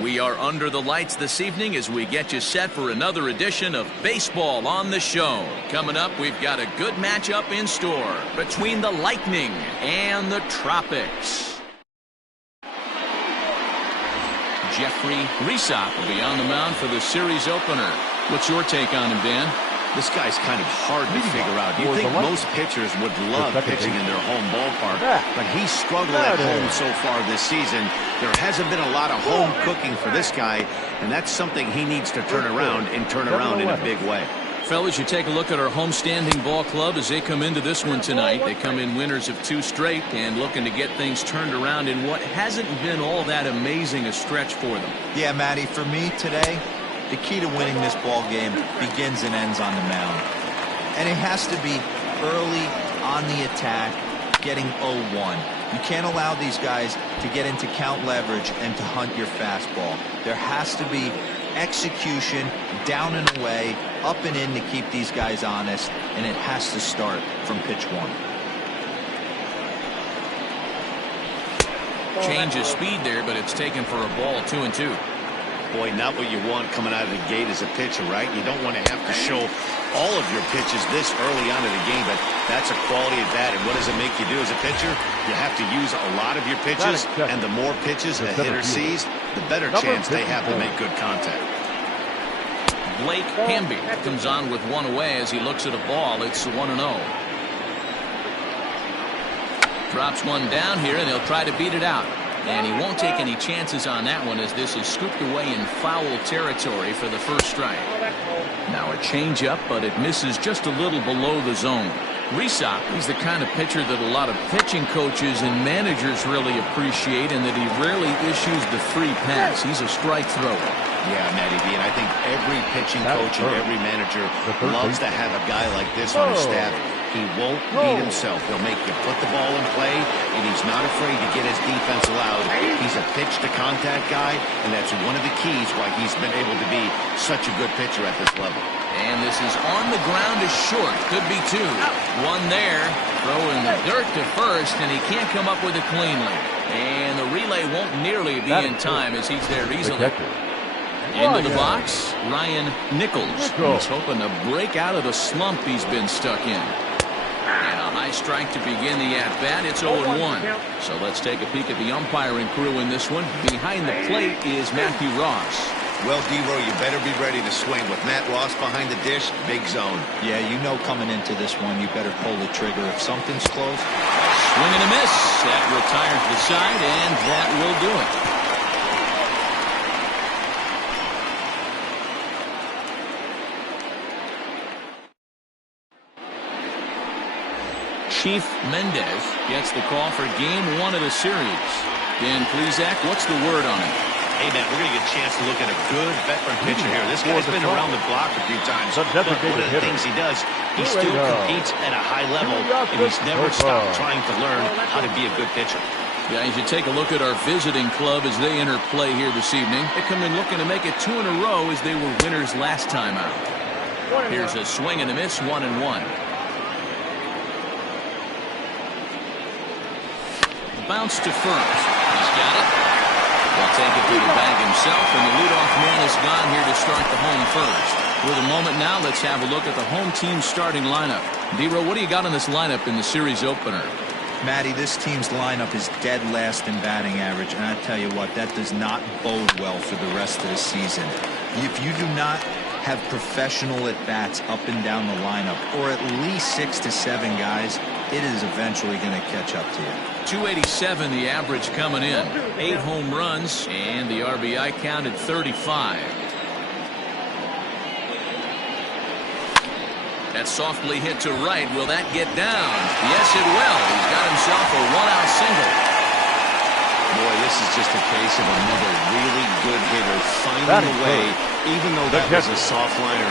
We are under the lights this evening as we get you set for another edition of Baseball on the Show. Coming up, we've got a good matchup in store between the Lightning and the Tropics. Jeffrey Reesop will be on the mound for the series opener. What's your take on him, Dan? This guy's kind of hard to figure out. You think most pitchers would love pitching in their home ballpark, but he's struggled at home so far this season. There hasn't been a lot of home cooking for this guy, and that's something he needs to turn around in a big way. Fellas, you take a look at our homestanding ball club as they come into this one tonight. They come in winners of 2 straight and looking to get things turned around in what hasn't been all that amazing a stretch for them. Yeah, Matty, for me today, the key to winning this ball game begins and ends on the mound. And it has to be early on the attack, getting 0-1. You can't allow these guys to get into count leverage and to hunt your fastball. There has to be execution, down and away, up and in to keep these guys honest, and it has to start from pitch 1. Change of speed there, but it's taken for a ball, 2-2. Boy, not what you want coming out of the gate as a pitcher, right? You don't want to have to show all of your pitches this early on in the game, but that's a quality at bat. And what does it make you do as a pitcher? You have to use a lot of your pitches, and the more pitches a hitter sees, the better chance they have to make good contact. Blake Hamby comes on with 1 away as he looks at a ball. It's 1-0. Drops one down here, and he'll try to beat it out. And he won't take any chances on that one as this is scooped away in foul territory for the first strike. Now a changeup, but it misses just a little below the zone. Reesop, he's the kind of pitcher that a lot of pitching coaches and managers really appreciate, and that he rarely issues the free pass. He's a strike thrower. Yeah, Matty B, and I think every pitching coach and every manager loves to have a guy like this on his staff. He won't beat himself. He'll make you put the ball in play, and he's not afraid to get his defense allowed. He's a pitch-to-contact guy, and that's one of the keys why he's been able to be such a good pitcher at this level. And this is on the ground to short. Could be 2. One there. Throw in the dirt to first, and he can't come up with it cleanly. And the relay won't nearly be in time as he's there easily. Into the box, Ryan Nichols. He's hoping to break out of the slump he's been stuck in. And a high strike to begin the at-bat. It's 0-1. So let's take a peek at the umpiring crew in this one. Behind the plate is Matthew Ross. Well, D-Row, you better be ready to swing. With Matt Ross behind the dish, big zone. Yeah, you know coming into this one, you better pull the trigger if something's close. Swing and a miss. That retires the side, and that will do it. Chief Mendez gets the call for game 1 of the series. Dan Plesac, what's the word on it? Hey, man, we're going to get a chance to look at a good veteran pitcher here. This guy's been around the block a few times. But one of the things he does, he still competes at a high level, and he's never stopped trying to learn how to be a good pitcher. Yeah, as you take a look at our visiting club as they enter play here this evening, they come in looking to make it 2 in a row as they were winners last time out. Here's a swing and a miss, 1-1. Bounce to first. He's got it. He'll take it to the bag himself, and the leadoff man is gone here to start the home first. With a moment now, let's have a look at the home team starting lineup. D-Row, what do you got on this lineup in the series opener? Matty, this team's lineup is dead last in batting average, and I tell you what, that does not bode well for the rest of the season. If you do not have professional at-bats up and down the lineup, or at least 6 to 7 guys, it is eventually going to catch up to you. 287 the average coming in. 8 home runs, and the RBI counted 35. That's softly hit to right. Will that get down? Yes, it will. He's got himself a 1-out single. Boy, this is just a case of another really good hitter finding a way, even though that was a soft liner,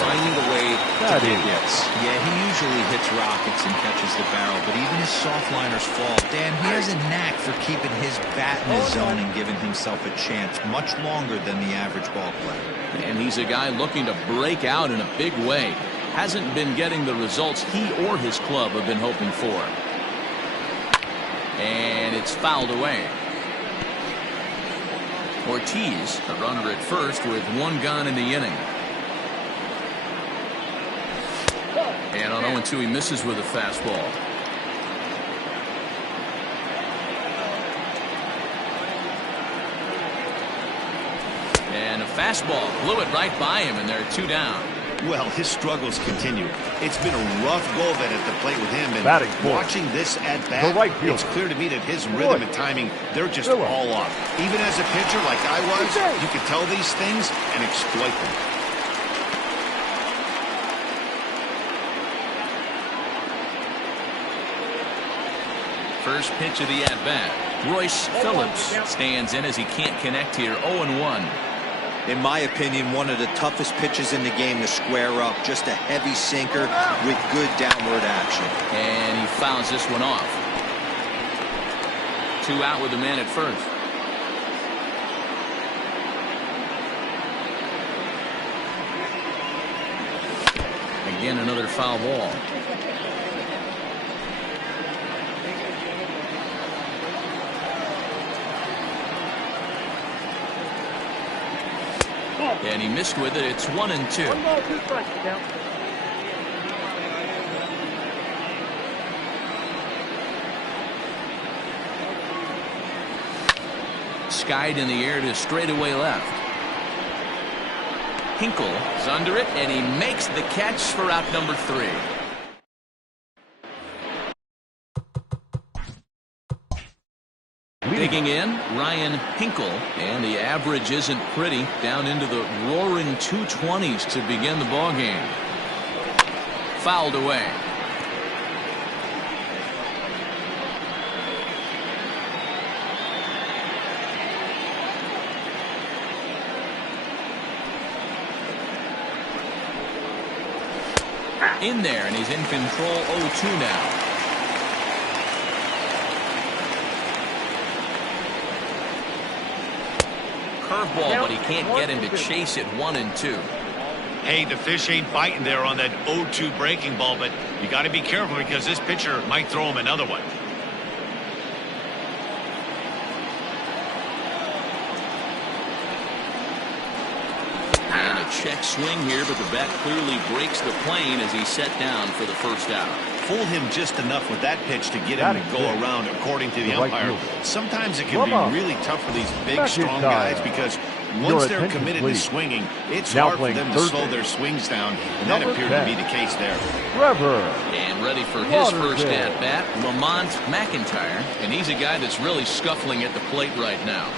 finding a way to get hits. Yeah, he usually hits rockets and catches the barrel, but even his soft liners fall. Dan, he has a knack for keeping his bat in his zone and giving himself a chance much longer than the average ball player. And he's a guy looking to break out in a big way. Hasn't been getting the results he or his club have been hoping for. And it's fouled away. Ortiz, a runner at first with one gone in the inning. And on 0-2, he misses with a fastball. And a fastball blew it right by him, and they're 2 down. Well, his struggles continue. It's been a rough go of it at the plate with him, and watching this at bat, it's clear to me that his rhythm and timing, they're just all off. Even as a pitcher like I was, you can tell these things and exploit them. First pitch of the at-bat. Royce Phillips stands in as he can't connect here. 0-1. In my opinion, one of the toughest pitches in the game to square up. Just a heavy sinker with good downward action. And he fouls this one off. 2 out with the man at first. Again, another foul ball. And he missed with it. It's 1-2. 1 ball, 2 strikes, count. Skied in the air to straightaway left. Hinkle is under it, and he makes the catch for out number 3. Digging in, Ryan Hinkle, and the average isn't pretty, down into the roaring 220s to begin the ball game. Fouled away. In there, and he's in control. 0-2 now. Curveball, but he can't get him to chase it. 1-2. Hey, the fish ain't biting there on that 0-2 breaking ball, but you got to be careful because this pitcher might throw him another one. And a check swing here, but the bat clearly breaks the plane as he's set down for the first out. Fool him just enough with that pitch to get him to go around, according to the umpire. Sometimes it can be really tough for these big, strong guys because once they're committed to swinging, it's hard for them to slow their swings down, and that appeared to be the case there. And ready for his first at-bat, Lamont McIntyre, and he's a guy that's really scuffling at the plate right now.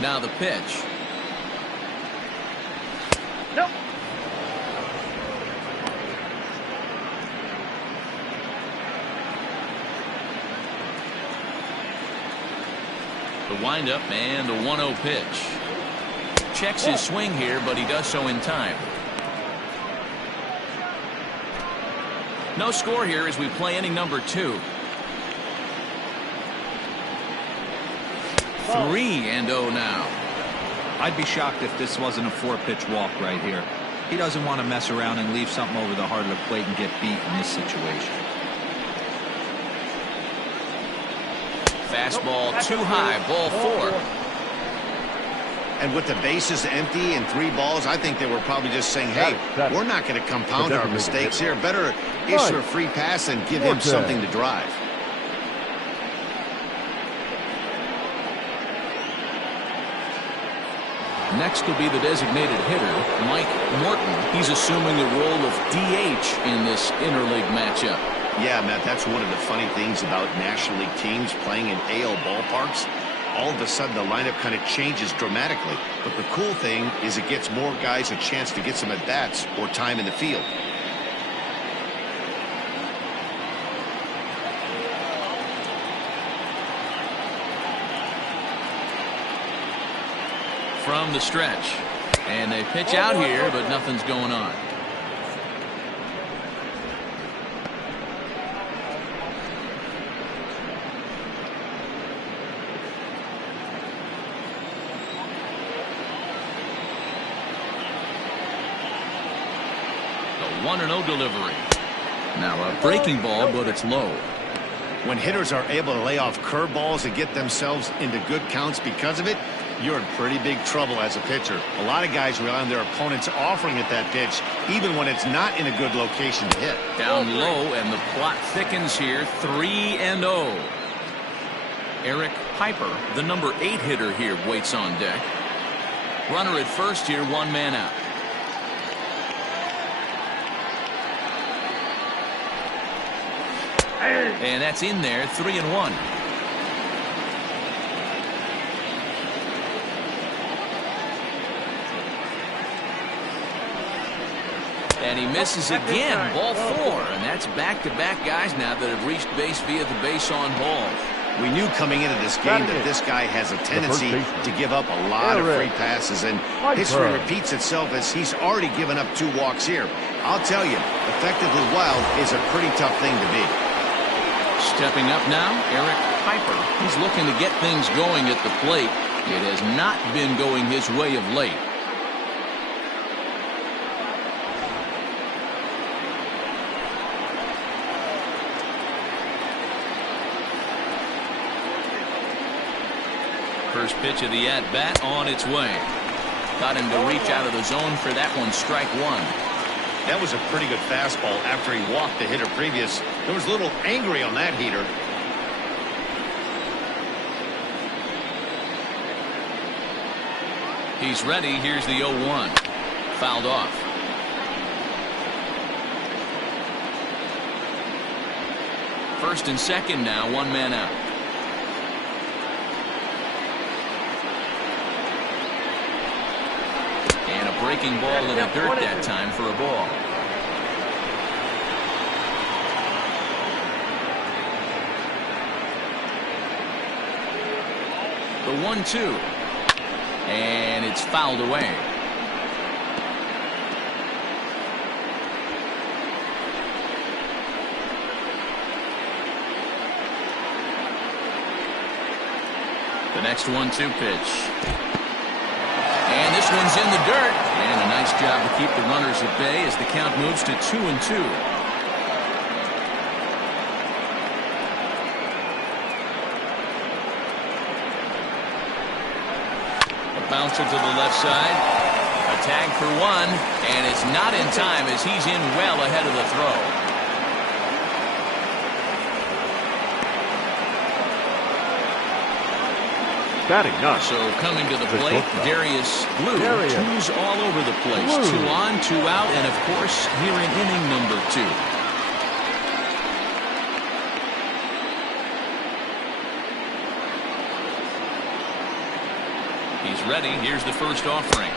Now the pitch. Nope. The windup and the 1-0 pitch. Checks his swing here, but he does so in time. No score here as we play inning number 2. 3-0 now. I'd be shocked if this wasn't a 4-pitch walk right here. He doesn't want to mess around and leave something over the heart of the plate and get beat in this situation. Fastball too high, ball 4. And with the bases empty and 3 balls, I think they were probably just saying, hey, we're not going to compound our mistakes here. Better issue a free pass and give him something to drive. Next will be the designated hitter, Mike Morton. He's assuming the role of DH in this interleague matchup. Yeah, Matt, that's one of the funny things about National League teams playing in AL ballparks. All of a sudden, the lineup kind of changes dramatically. But the cool thing is it gets more guys a chance to get some at-bats or time in the field. From the stretch, and they pitch out here, but nothing's going on. The 1-0 delivery. Now a breaking ball, but it's low. When hitters are able to lay off curveballs and get themselves into good counts because of it, you're in pretty big trouble as a pitcher. A lot of guys rely on their opponents offering at that pitch, even when it's not in a good location to hit. Down low, and the plot thickens here. 3-0. Eric Piper, the number 8 hitter here, waits on deck. Runner at first here, 1 man out. And that's in there, 3-1. And he misses again, ball 4. And that's back-to-back guys now that have reached base via the base on balls. We knew coming into this game that this guy has a tendency to give up a lot of free passes, and history repeats itself as he's already given up 2 walks here. I'll tell you, effectively wild is a pretty tough thing to be. Stepping up now, Eric Piper. He's looking to get things going at the plate. It has not been going his way of late. First pitch of the at-bat on its way. Got him to reach out of the zone for that one, strike 1. That was a pretty good fastball after he walked the hitter previous. There was a little angry on that heater. He's ready. Here's the 0-1. Fouled off. First and second now, 1 man out. And a breaking ball in the dirt that time for a ball. The 1-2. And it's fouled away. The next 1-2 pitch. And this one's in the dirt. And a nice job to keep the runners at bay as the count moves to 2-2. A bouncer to the left side. A tag for 1. And it's not in time as he's in well ahead of the throw. Batting none. So coming to the plate, Darius Blue. 2's all over the place. 2 on, 2 out, and of course here in inning number 2. He's ready. Here's the first offering.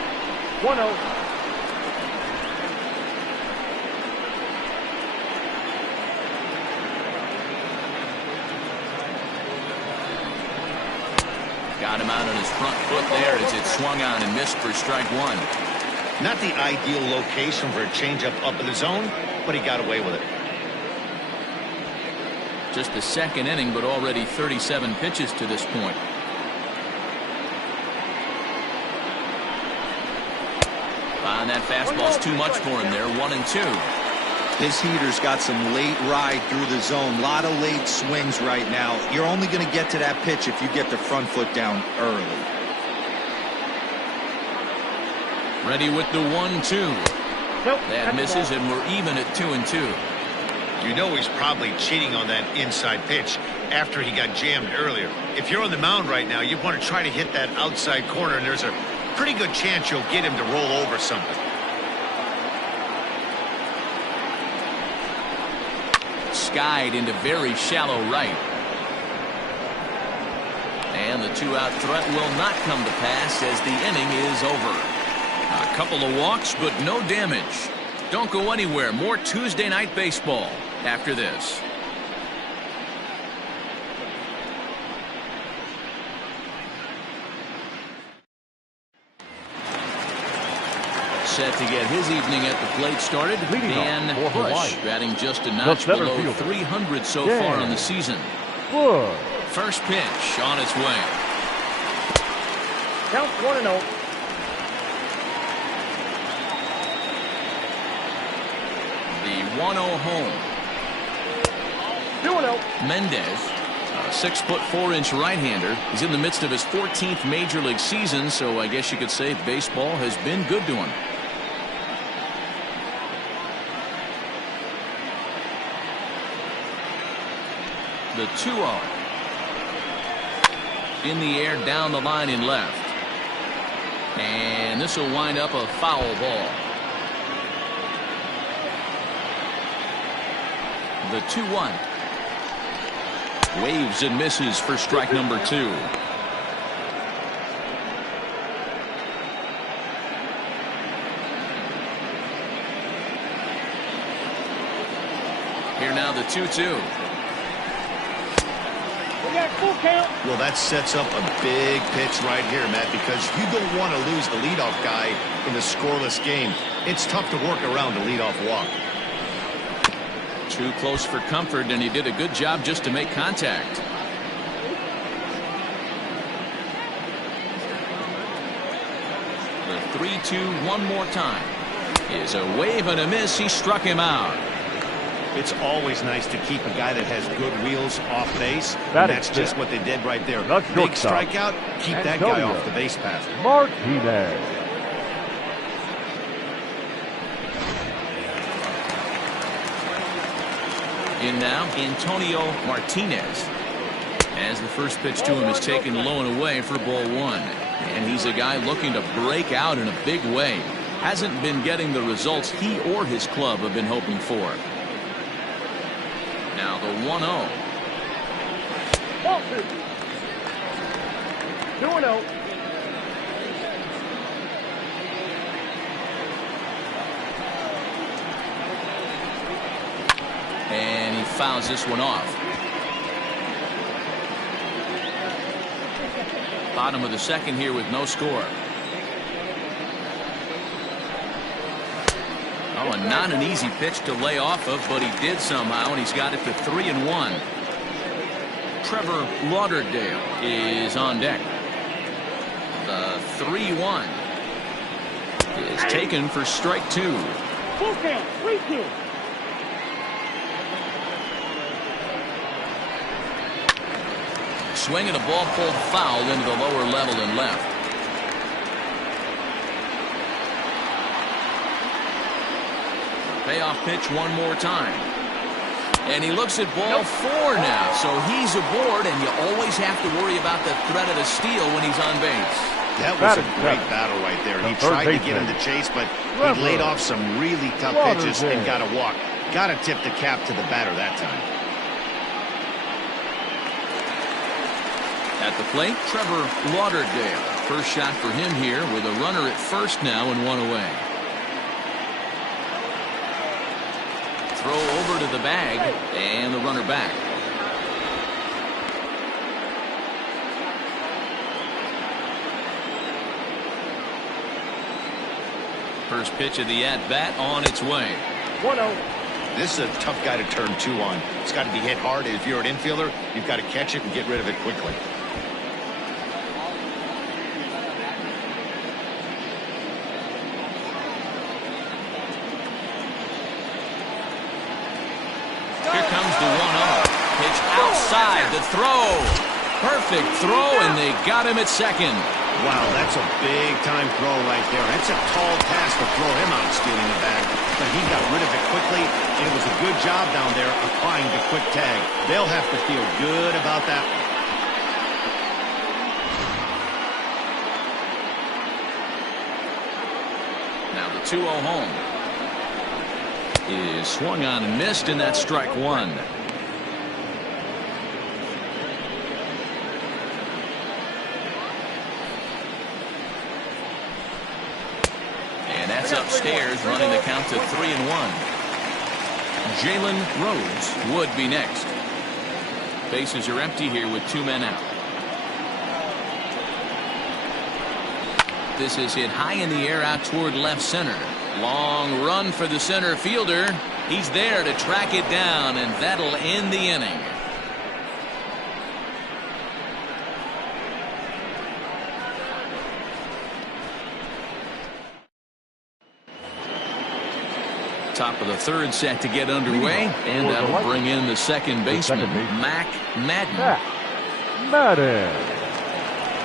1-0. Got him out on his front foot there as it swung on and missed for strike 1. Not the ideal location for a changeup up in the zone, but he got away with it. Just the second inning, but already 37 pitches to this point. And that fastball's too much for him there. 1-2. This heater's got some late ride through the zone. A lot of late swings right now. You're only going to get to that pitch if you get the front foot down early. Ready with the 1-2. That misses, and we're even at 2-2. You know he's probably cheating on that inside pitch after he got jammed earlier. If you're on the mound right now, you want to try to hit that outside corner, and there's a pretty good chance you'll get him to roll over something. Skied into very shallow right. And the 2-out threat will not come to pass as the inning is over. A couple of walks, but no damage. Don't go anywhere. More Tuesday Night Baseball after this. Set to get his evening at the plate started. Dan Bush batting just a notch below 300 so far on the season. First pitch on its way. Count 1-0. The 1-0 home. 2-0. Mendez, a 6'4" right-hander. He's in the midst of his 14th major league season, so I guess you could say baseball has been good to him. The 2-0. In the air, down the line in left. And this will wind up a foul ball. The 2-1. Waves and misses for strike number 2. Here now the 2-2. Full count. Well, that sets up a big pitch right here, Matt, because you don't want to lose the leadoff guy in a scoreless game. It's tough to work around a leadoff walk. Too close for comfort, and he did a good job just to make contact. The 3-2 one more time is a wave and a miss. He struck him out. It's always nice to keep a guy that has good wheels off base. That and that's just what they did right there. The Big shortstop, strikeout, keep that guy Antonio off the base path. Martinez. In now, Antonio Martinez. As the first pitch to him is taken low and away for ball 1. And he's a guy looking to break out in a big way. Hasn't been getting the results he or his club have been hoping for. Now the 1-0. 2-0. And he fouls this one off. Bottom of the second here with no score. Oh, and not an easy pitch to lay off of, but he did somehow, and he's got it to 3-1. Trevor Lauderdale is on deck. The 3-1 is taken for strike 2. Full count. 3-2. Swinging a ball pulled foul into the lower level and left. Payoff pitch one more time. And he looks at ball 4 now, so he's aboard, and you always have to worry about the threat of a steal when he's on base. That was a great battle right there. He tried to get him to chase, but he laid off some really tough pitches and got a walk. Got to tip the cap to the batter that time. At the plate, Trevor Lauderdale. First shot for him here with a runner at first now and 1 away. Throw over to the bag and the runner back. First pitch of the at-bat on its way. 1-0. This is a tough guy to turn 2 on. It's got to be hit hard. If you're an infielder, you've got to catch it and get rid of it quickly. Here comes the 1-0. Pitch outside the throw. Perfect throw, and they got him at second. Wow, that's a big-time throw right there. It's a tall task to throw him out stealing the bag, but he got rid of it quickly, and it was a good job down there applying the quick tag. They'll have to feel good about that. Now the 2-0 home is swung on and missed, and that's strike 1. And that's upstairs, running the count to 3-1. Jalen Rhodes would be next. Bases are empty here with 2 men out. This is hit high in the air out toward left center. Long run for the center fielder. He's there to track it down, and that'll end the inning. Top of the third set to get underway, and that'll bring in the second baseman, Mac Madden.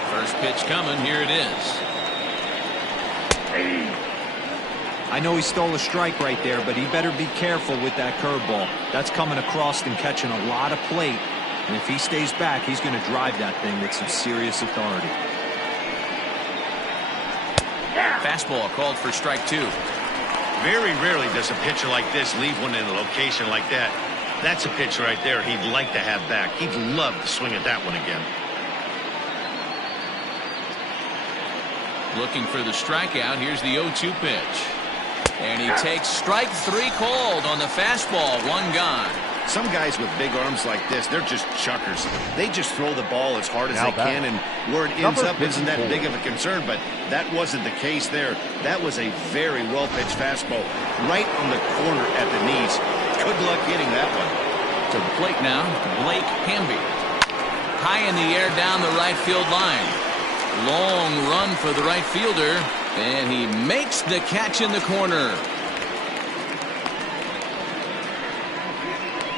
First pitch coming. Here it is. I know he stole a strike right there, but he better be careful with that curveball. That's coming across and catching a lot of plate. And if he stays back, he's going to drive that thing with some serious authority. Fastball called for strike 2. Very rarely does a pitcher like this leave one in a location like that. That's a pitch right there he'd like to have back. He'd love to swing at that one again. Looking for the strikeout. Here's the 0-2 pitch. And he takes strike 3 called on the fastball. 1 gone. Some guys with big arms like this, they're just chuckers. They just throw the ball as hard as they can, and where it ends up isn't that big of a concern, but that wasn't the case there. That was a very well-pitched fastball right on the corner at the knees. Good luck getting that one. To the plate now, Blake Hamby. High in the air down the right field line. Long run for the right fielder, and he makes the catch in the corner.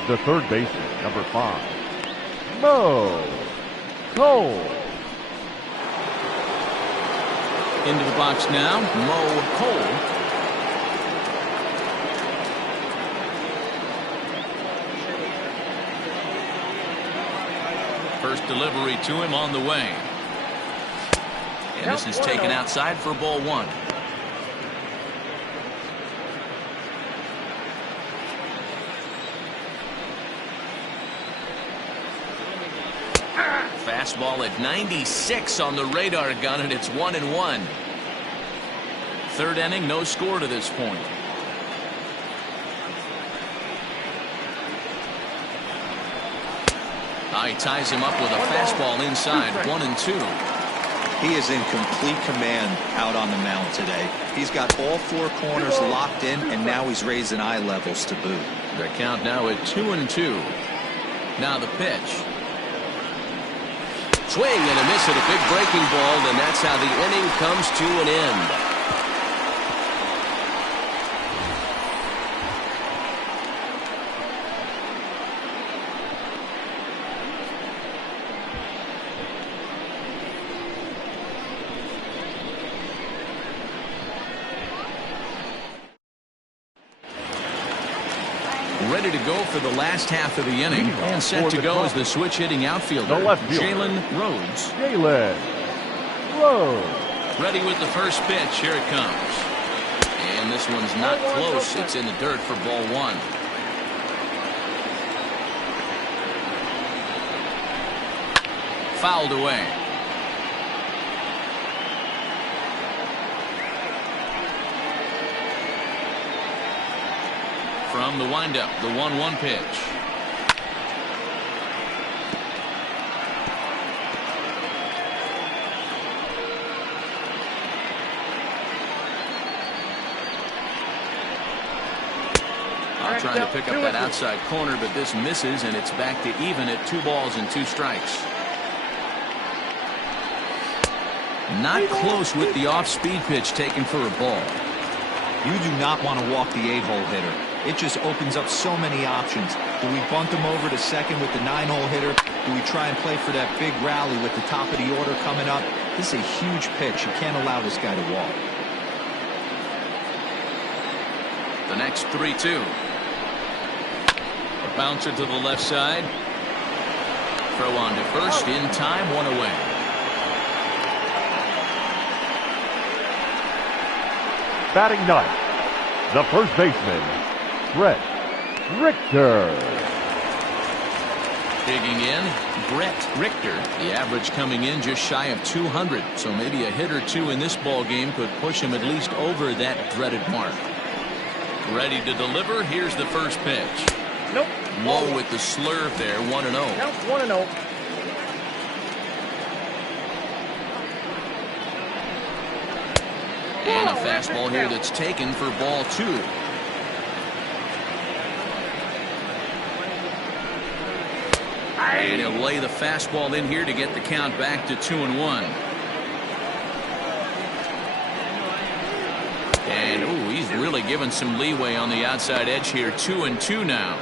The third baseman, number 5, Mo Cole. Into the box now, Mo Cole. First delivery to him on the way. And this is taken outside for ball 1. Fastball at 96 on the radar gun, and it's 1-1. Third inning, no score to this point. He ties him up with a fastball inside. 1-2. He is in complete command out on the mound today. He's got all 4 corners locked in, and now he's raising eye levels to boot. The count now at 2-2. Now the pitch. Swing and a miss at a big breaking ball, and that's how the inning comes to an end. Ready to go for the last half of the inning, and set to go as the switch hitting outfielder, Jalen Rhodes. Ready with the first pitch. Here it comes. And this one's not close. It's in the dirt for ball 1. Fouled away. From the windup, the 1-1 pitch. Trying to pick up that outside corner, but this misses, and it's back to even at 2 balls and 2 strikes. Not close with the off-speed pitch taken for a ball. You do not want to walk the 8-hole hitter. It just opens up so many options. Do we bunt him over to second with the 9-hole hitter? Do we try and play for that big rally with the top of the order coming up? This is a huge pitch. You can't allow this guy to walk. The next 3-2. A bouncer to the left side. Throw on to first in time, 1 away. Batting ninth, the first baseman, Brett Richter. Digging in, Brett Richter. The average coming in just shy of 200. So maybe a hit or 2 in this ball game could push him at least over that dreaded mark. Ready to deliver. Here's the first pitch. Nope. Low with the slurve there. 1-0. Count 1-0. And a fastball here that's taken for ball 2. And he'll lay the fastball in here to get the count back to 2-1. And ooh, he's They've really given some leeway on the outside edge here. 2-2 now.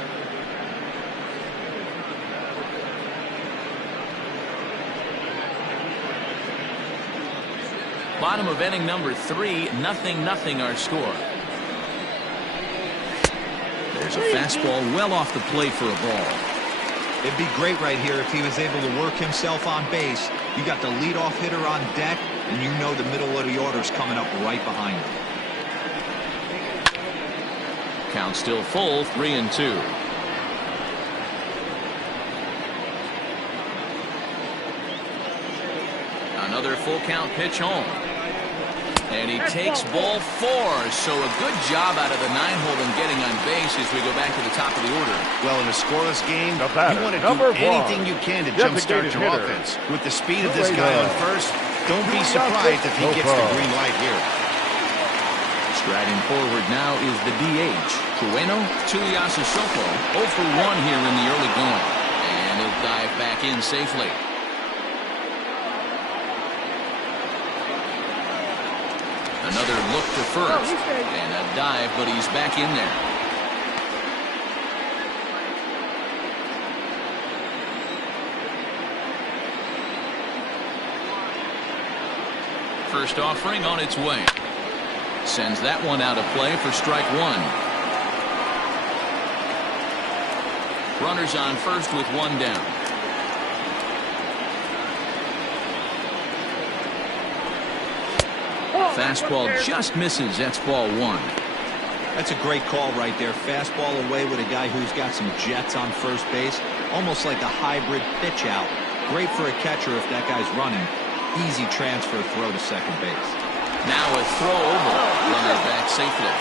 Bottom of inning number 3, 0-0 our score. There's a fastball well off the plate for a ball. It'd be great right here if he was able to work himself on base. You got the leadoff hitter on deck, and you know the middle of the order's coming up right behind him. Count still full, 3-2. Another full count pitch home. And he takes ball 4. So a good job out of the 9-hole in getting on base as we go back to the top of the order. Well, in a scoreless game, you batter, want to number do anything you can to jumpstart your hitter. offense. With the speed of this guy on first, don't be surprised if he gets the green light here. Striding forward now is the DH. Trueno Tuliasa-Sopo 0 for 1 here in the early going. And he'll dive back in safely. Another look to first. And a dive, but he's back in there. First offering on its way. Sends that one out of play for strike 1. Runners on first with 1 down. Fastball just misses. That's ball 1. That's a great call right there. Fastball away with a guy who's got some jets on first base. Almost like a hybrid pitch out. Great for a catcher if that guy's running. Easy transfer throw to second base. Now a throw over. Runner back safely.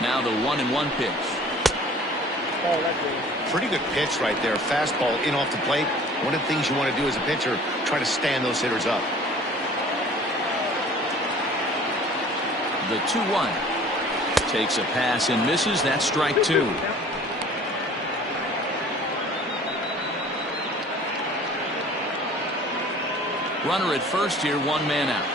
Now the 1-1 pitch. Pretty good pitch right there. Fastball in off the plate. One of the things you want to do as a pitcher, try to stand those hitters up. The 2-1. Takes a pass and misses. That's strike 2. Runner at first here, 1 man out.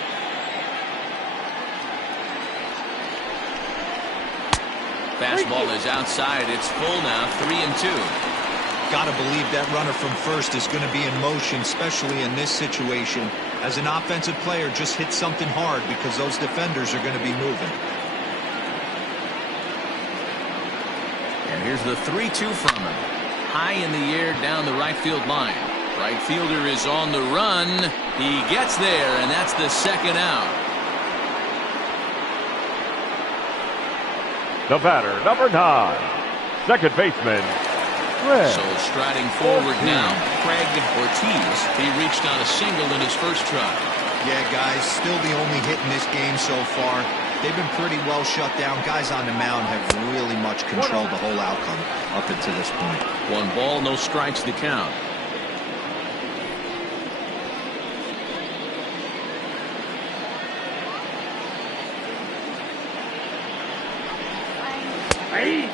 Fastball is outside. It's full now, 3-2. Gotta believe that runner from first is going to be in motion, especially in this situation. As an offensive player, just hit something hard because those defenders are going to be moving. And here's the 3-2 from him. High in the air down the right field line. Right fielder is on the run. He gets there, and that's the second out. The batter, number 9, second baseman, Craig. So striding forward now, Craig Ortiz. He reached on a single in his first try. Yeah, guys, still the only hit in this game so far. They've been pretty well shut down. Guys on the mound have really much controlled the whole outcome up until this point. 1 ball, no strikes to count.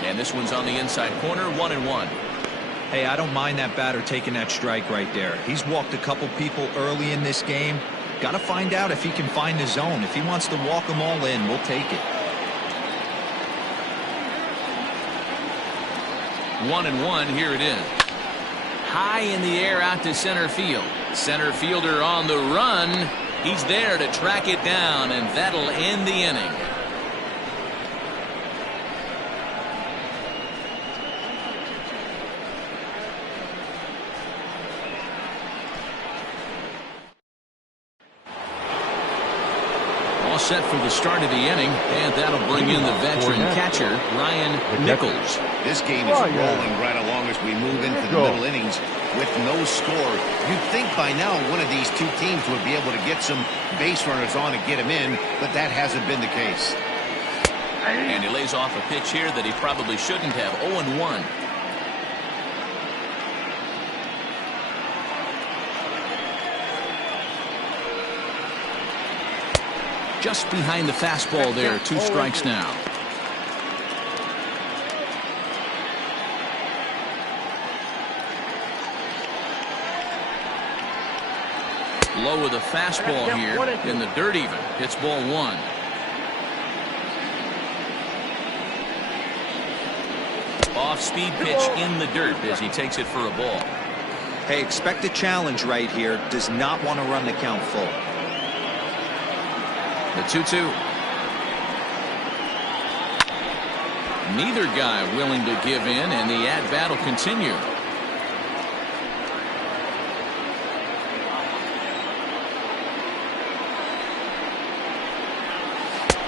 And this one's on the inside corner, 1-1. Hey, I don't mind that batter taking that strike right there. He's walked a couple people early in this game. Got to find out if he can find the zone. If he wants to walk them all in, we'll take it. 1-1, here it is. High in the air out to center field. Center fielder on the run. He's there to track it down, and that'll end the inning. Set for the start of the inning, and that'll bring in the veteran catcher, Ryan Nichols. This game is rolling right along as we move into the middle innings with no score. You'd think by now one of these two teams would be able to get some base runners on and get them in, but that hasn't been the case. And he lays off a pitch here that he probably shouldn't have. 0-1. Just behind the fastball there. 2 strikes now. Low with a fastball here in the dirt even. Hits ball one. Off-speed pitch in the dirt as he takes it for a ball. Hey, expect a challenge right here. Does not want to run the count full. The 2-2. Neither guy willing to give in, and the at-bat will continue.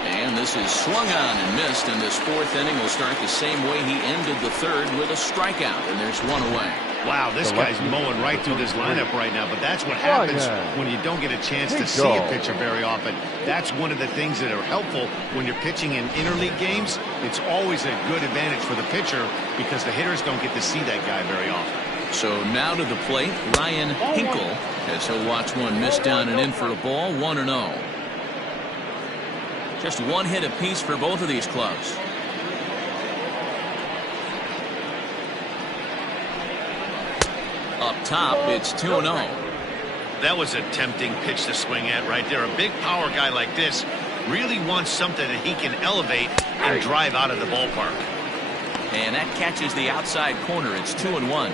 And this is swung on and missed, and this fourth inning will start the same way he ended the third, with a strikeout, and there's one away. Wow, this guy's mowing right through this lineup right now, but that's what happens when you don't get a chance to see a pitcher very often. That's one of the things that are helpful when you're pitching in interleague games. It's always a good advantage for the pitcher because the hitters don't get to see that guy very often. So now to the plate, Ryan Hinkle, as he'll watch one miss down and in for a ball, 1-0. Just one hit apiece for both of these clubs. Up top, it's 2-0. That was a tempting pitch to swing at right there. A big power guy like this really wants something that he can elevate and drive out of the ballpark. And that catches the outside corner. It's 2-1.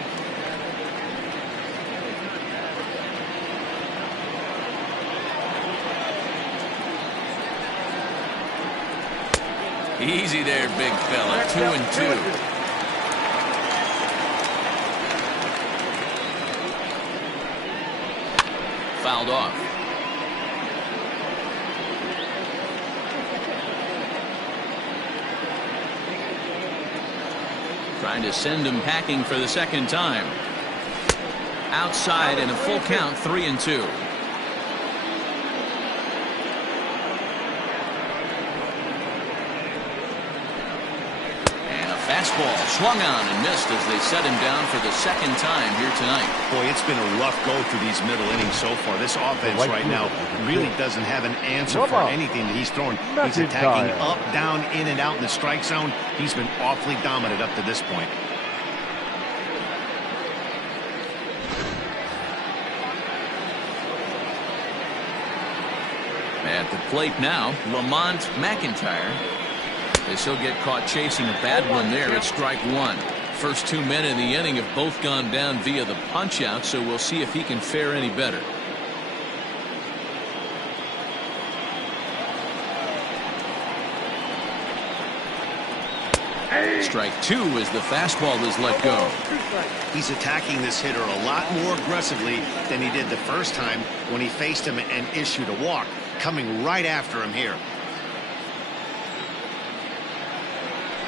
Easy there, big fella. 2-2. Fouled off. Trying to send him packing for the second time. Outside and a full count, 3-2. Fastball swung on and missed as they set him down for the second time here tonight. Boy, it's been a rough go through these middle innings so far. This offense right now really doesn't have an answer for anything that he's throwing. He's attacking up, down, in, and out in the strike zone. He's been awfully dominant up to this point. At the plate now, Lamont McIntyre. As he'll get caught chasing a bad one there at strike one. First two men in the inning have both gone down via the punch out, so we'll see if he can fare any better. Strike two as the fastball is let go. He's attacking this hitter a lot more aggressively than he did the first time when he faced him and issued a walk. Coming right after him here.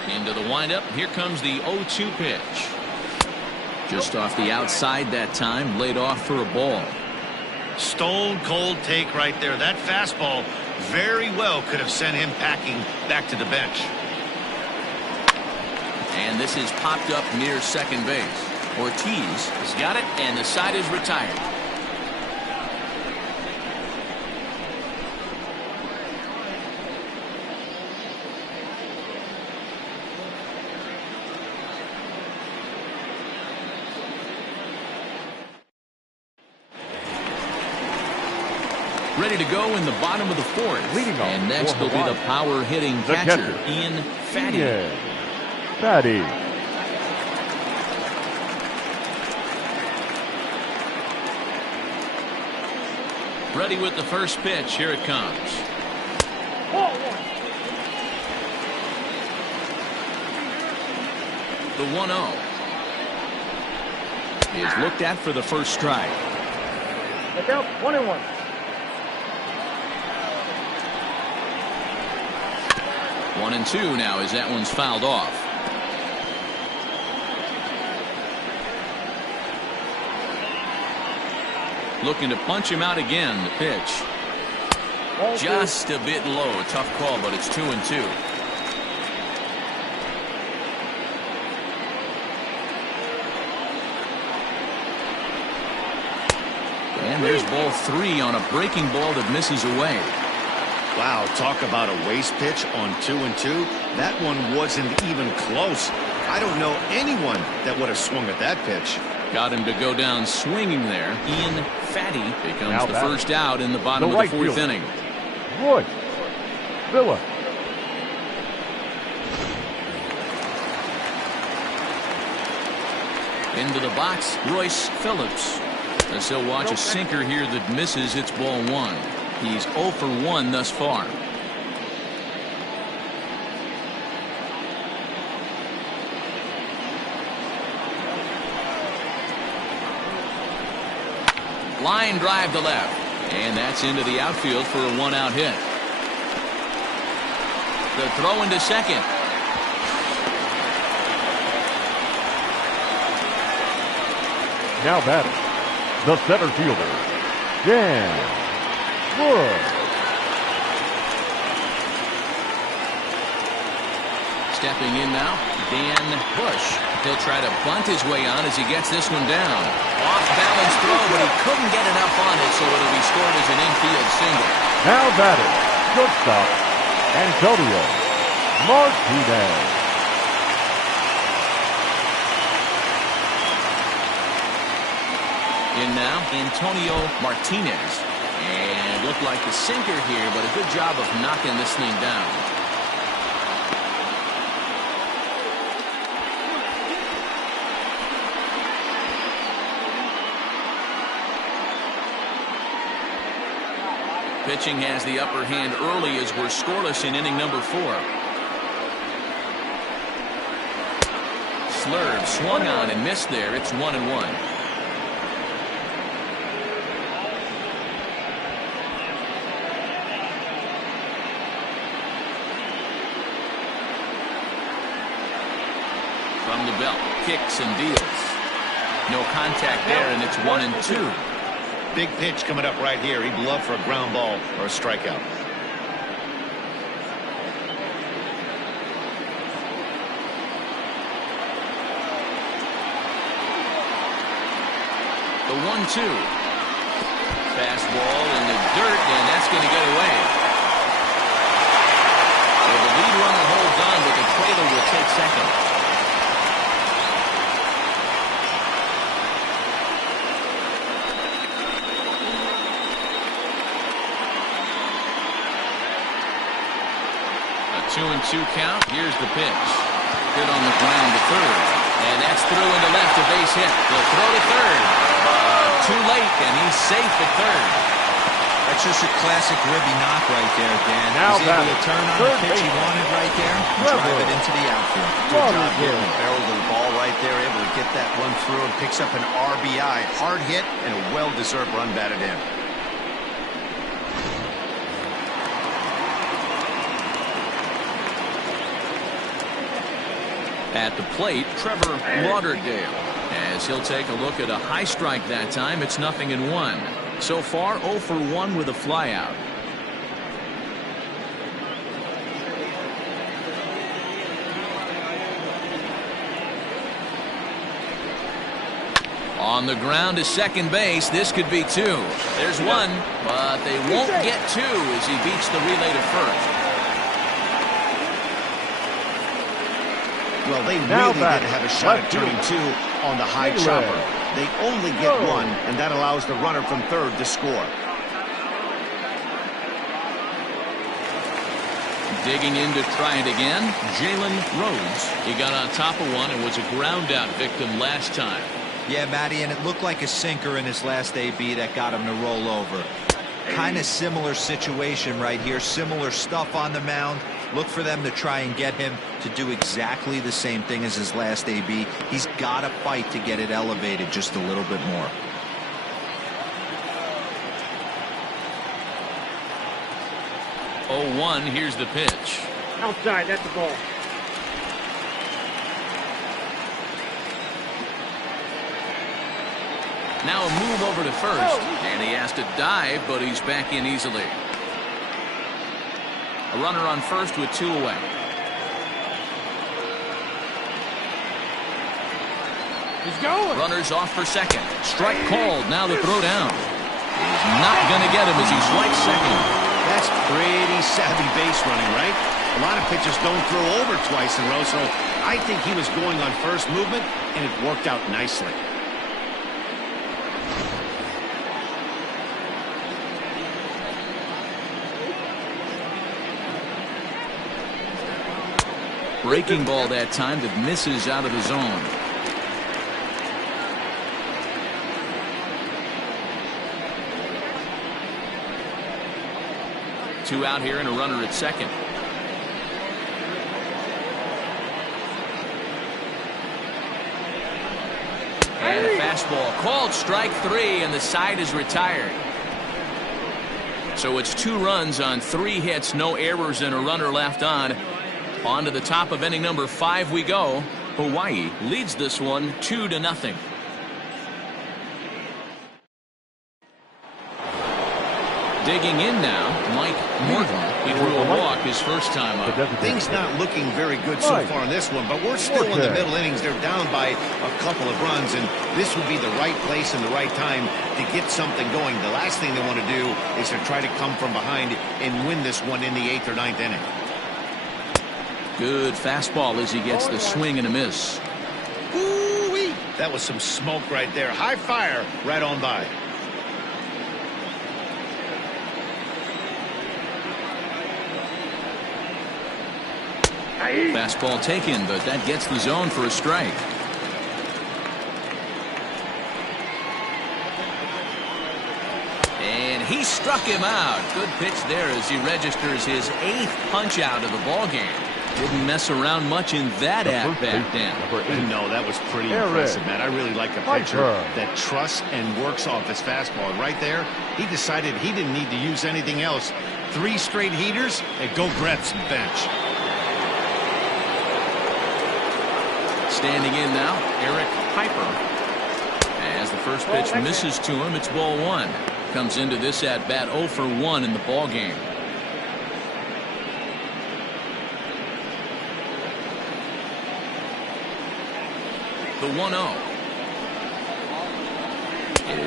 Into the windup. Here comes the 0-2 pitch. Just off the outside that time. Laid off for a ball. Stone cold take right there. That fastball very well could have sent him packing back to the bench. And this is popped up near second base. Ortiz has got it, and the side is retired. Ready to go in the bottom of the fourth. And next will be the power hitting catcher, Ian Faddy. Ready with the first pitch. Here it comes. The 1-0 is looked at for the first strike. Look out, 1-1. 1-2 now as that one's fouled off. Looking to punch him out again. The pitch. Just a bit low. Tough call, but it's 2-2. And there's ball three on a breaking ball that misses away. Wow, talk about a waste pitch on 2-2. That one wasn't even close. I don't know anyone that would have swung at that pitch. Got him to go down swinging there. Ian Fatty becomes the first out in the bottom of the fourth inning. Royce Phillips. Into the box, Royce Phillips. As he'll watch a sinker here that misses. It's ball one. He's 0 for 1 thus far. Line drive to left. And that's into the outfield for a 1-out hit. The throw into second. Now batting, the center fielder, Dan Wood. Stepping in now, Dan Bush. He'll try to bunt his way on as he gets this one down. Off balance throw, but he couldn't get enough on it, so it'll be scored as an infield single. Now batting, shortstop, Antonio Martinez. In now, Antonio Martinez. And looked like the sinker here, but a good job of knocking this thing down. Pitching has the upper hand early as we're scoreless in inning number 4. Slurve swung on and missed there. It's 1-1. From the belt, kicks and deals. No contact there, and it's 1-2. Big pitch coming up right here. He'd love for a ground ball or a strikeout. The 1-2. Fastball in the dirt, and that's going to get away. So the lead runner holds on, but the trailer will take second. A 2-2 count. Here's the pitch. Good on the ground to third. And that's through into left, a base hit. The throw to third. Too late, and he's safe at third. That's just a classic Ribby knock right there, Dan. Now He's able to turn on the pitch he wanted right there and drive it into the outfield. Good job getting the barrel to the ball right there, able to get that one through and picks up an RBI. Hard hit and a well-deserved run batted in. At the plate, Trevor Lauderdale. As he'll take a look at a high strike that time, it's 0-1. So far, 0 for 1 with a flyout. On the ground to second base, this could be 2. There's 1, but they won't get 2 as he beats the relay to first. Well, they really didn't have a shot at turning 2 on the high chopper. They only get 1, and that allows the runner from third to score. Digging in to try it again, Jalen Rhodes. He got on top of one and was a ground out victim last time. Yeah, Matty, and it looked like a sinker in his last AB that got him to roll over. Kind of similar situation right here. Similar stuff on the mound. Look for them to try and get him to do exactly the same thing as his last AB. He's got to fight to get it elevated just a little bit more. Oh, 1, here's the pitch. Outside, that's the ball. Now a move over to first, and he has to dive, but he's back in easily. A runner on first with 2 away. He's going. Runners off for second. Strike called. Now the throw down. He's not going to get him as he swipes second. That's pretty savvy base running, right? A lot of pitchers don't throw over twice in a row, so I think he was going on first movement, and it worked out nicely. Breaking ball that time that misses out of the zone. Two out here and a runner at second. And a fastball called strike three, and the side is retired. So it's 2 runs on 3 hits, no errors, and a runner left on. On to the top of inning number 5 we go. Hawaii leads this one 2-0. Digging in now, Mike Morton. He threw a walk his first time up. Things not looking very good so far in this one, but we're still in the middle innings. They're down by a couple of runs, and this would be the right place and the right time to get something going. The last thing they want to do is to try to come from behind and win this one in the 8th or 9th inning. Good fastball as he gets the swing and a miss. Ooh-wee. That was some smoke right there. High fire right on by. Fastball taken, but that gets the zone for a strike. And he struck him out. Good pitch there as he registers his 8th punch out of the ball game. Didn't mess around much in that at-bat, Dan. No, that was pretty impressive, man. I really like a pitcher that trusts and works off his fastball. And right there, he decided he didn't need to use anything else. 3 straight heaters, and go grab some bench. Standing in now, Eric Piper. As the first pitch misses to him, it's ball 1. Comes into this at-bat 0 for 1 in the ball game. The 1-0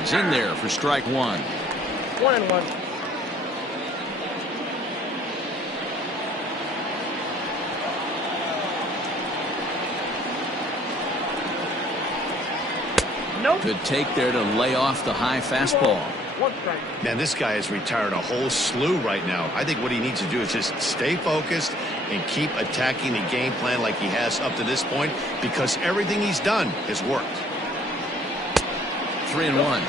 is in there for strike 1. 1-1. Good take there to lay off the high fastball. Man, this guy has retired a whole slew right now. I think what he needs to do is just stay focused and keep attacking the game plan like he has up to this point, because everything he's done has worked. 3-1.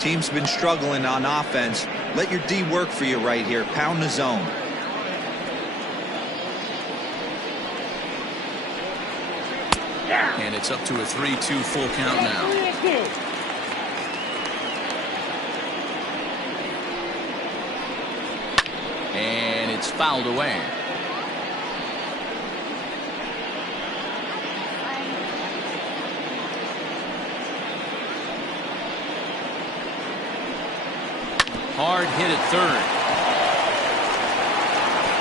Team's been struggling on offense. Let your D work for you right here. Pound the zone. And it's up to a 3-2 full count now. And it's fouled away. Hard hit at third.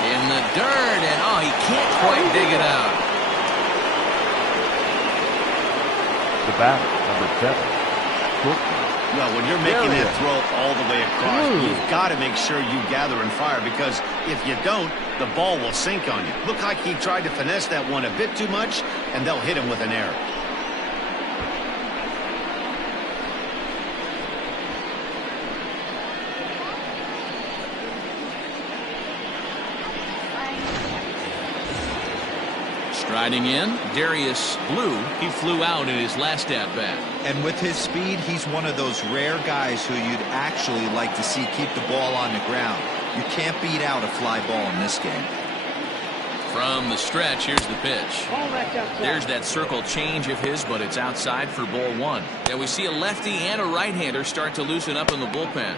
In the dirt, and oh, he can't quite dig it out. The batter, number 7. Well, when you're making that throw all the way across, you've got to make sure you gather and fire, because if you don't, the ball will sink on you. Looked like he tried to finesse that one a bit too much, and they'll hit him with an error. Striding in, Darius Blue. He flew out in his last at-bat. And with his speed, he's one of those rare guys who you'd actually like to see keep the ball on the ground. You can't beat out a fly ball in this game. From the stretch, here's the pitch. There's that circle change of his, but it's outside for ball 1. And we see a lefty and a right-hander start to loosen up in the bullpen.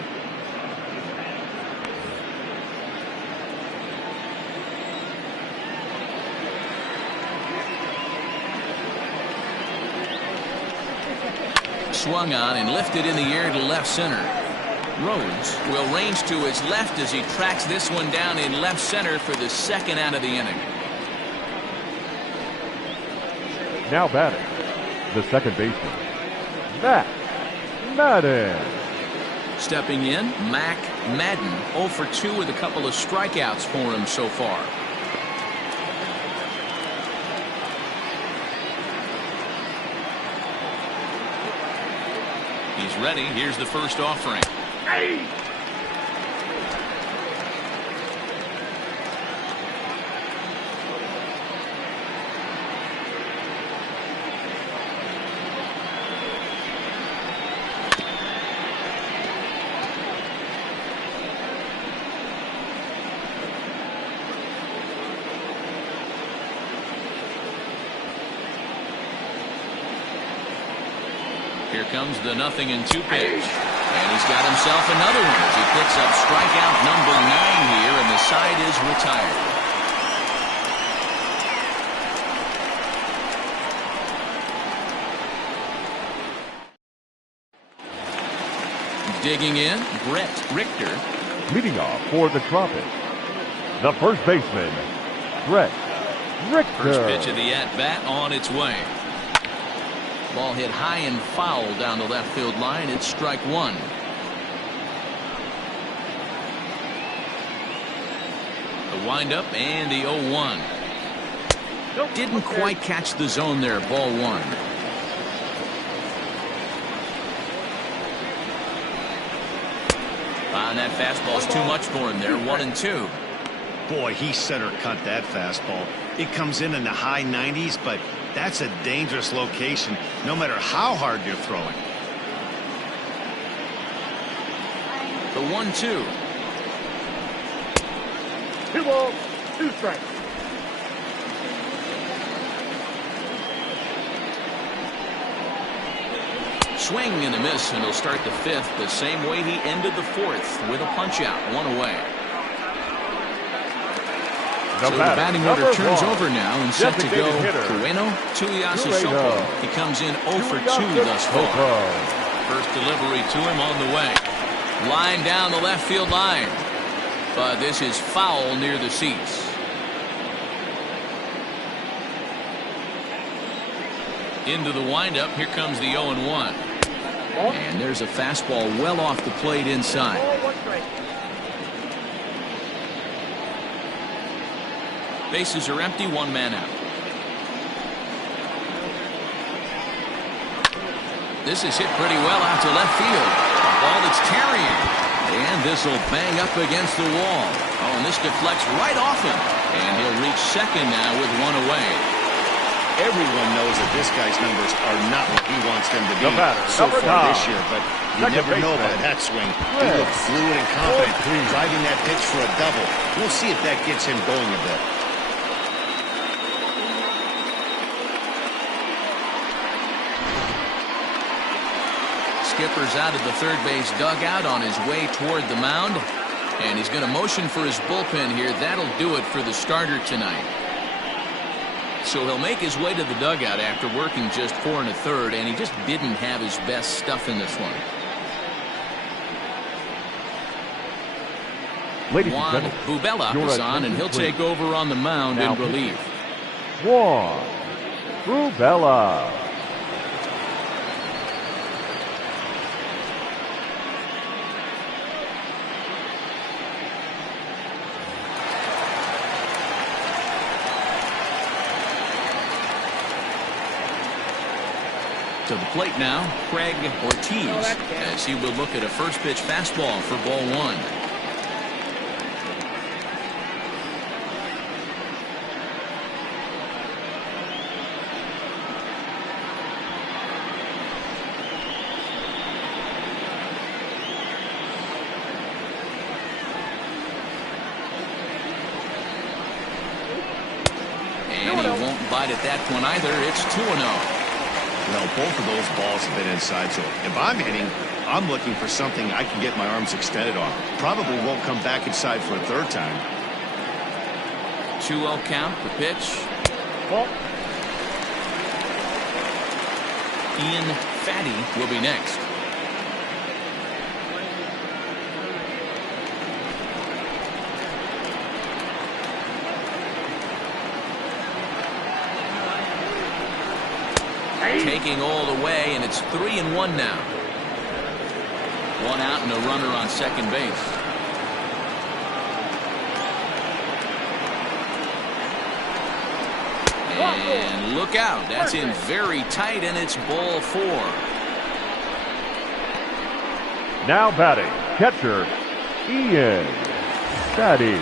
Swung on and lifted in the air to left center. Rhodes will range to his left as he tracks this one down in left center for the second out of the inning. Now batting, the second baseman, Matt Madden. Stepping in, Mac Madden, 0 for 2 with a couple of strikeouts for him so far. He's ready. Here's the first offering. Hey! Here comes the 0-2 pitch. And he's got himself another one as he picks up strikeout number 9 here, and the side is retired. Digging in, Brett Richter. Leading off for the Tropics, the first baseman, Brett Richter. First pitch of the at-bat on its way. Ball hit high and foul down the left field line. It's strike one. The windup and the 0-1. Didn't quite catch the zone there. Ball one. And that fastball's too much for him there. 1-2. Boy, he center cut that fastball. It comes in the high 90s, but that's a dangerous location no matter how hard you're throwing. The 1-2. 2 balls, 2 strikes. Swing and a miss, and he'll start the 5th the same way he ended the 4th with a punch out. 1 away. So the batting order turns over now and set to go Bueno to Iyasu. He comes in 0 for 2 thus far. First delivery to him on the way. Line down the left field line. But this is foul near the seats. Into the windup. Here comes the 0-1. And there's a fastball well off the plate inside. Bases are empty, 1 man out. This is hit pretty well out to left field. A ball that's carrying. And this will bang up against the wall. Oh, and this deflects right off him. And he'll reach second now with 1 away. Everyone knows that this guy's numbers are not what he wants them to be so number far 9. this year, but you never know by that swing. He looked fluid and confident, driving that pitch for a double. We'll see if that gets him going a bit. Skipper's out of the third base dugout on his way toward the mound, and he's going to motion for his bullpen here. That'll do it for the starter tonight. So he'll make his way to the dugout after working just 4 1/3, and he just didn't have his best stuff in this one. Juan Bubela is on, and he'll take over on the mound in relief. Juan Bubela. To the plate now, Craig Ortiz, as he will look at a first pitch fastball for ball 1. And he won't bite at that one either. It's 2-0. Well, both of those balls have been inside, so if I'm hitting, I'm looking for something I can get my arms extended on. Probably won't come back inside for a 3rd time. 2-0 count, the pitch. Ball. Ian Fatty will be next. Taking all the way, and it's 3-1 now. 1 out and a runner on second base. And look out. That's in very tight, and it's ball 4. Now batting, catcher, Ian Fatty.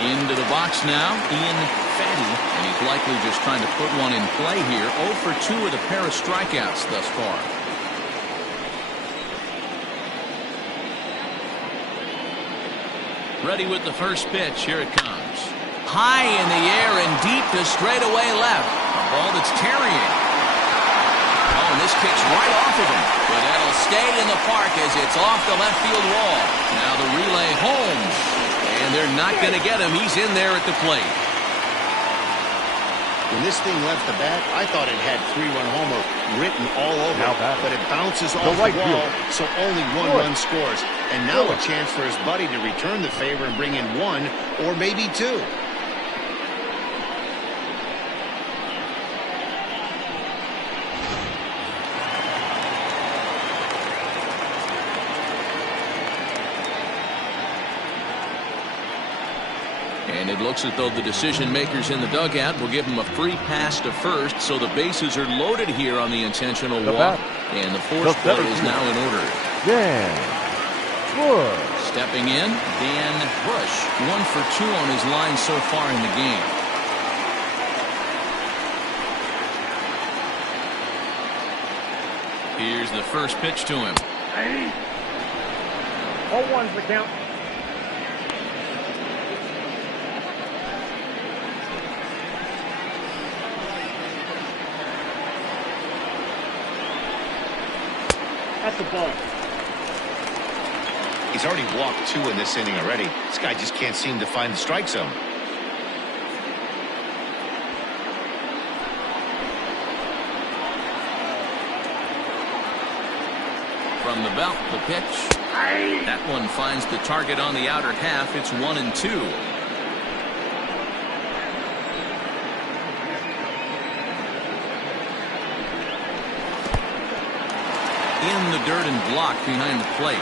Into the box now, Ian Fatty, and he's likely just trying to put one in play here. 0 for 2 with a pair of strikeouts thus far. Ready with the first pitch. Here it comes. High in the air and deep to straightaway left. A ball that's carrying. Oh, and this kicks right off of him. But that'll stay in the park as it's off the left field wall. Now the relay home. And they're not going to get him. He's in there at the plate. When this thing left the bat, I thought it had 3-run homer written all over it, but it bounces off the wall, so only one run scores. And now a chance for his buddy to return the favor and bring in one or maybe two. And it looks as though the decision makers in the dugout will give him a free pass to first, so the bases are loaded here on the intentional walk. And the force play is now in order. Dan Bush. Stepping in, Dan Bush. 1 for 2 on his line so far in the game. Here's the first pitch to him. 0-1's the count. That's the ball. He's already walked 2 in this inning already. This guy just can't seem to find the strike zone. From the belt, the pitch. That one finds the target on the outer half. It's 1-2. In the dirt and blocked behind the plate.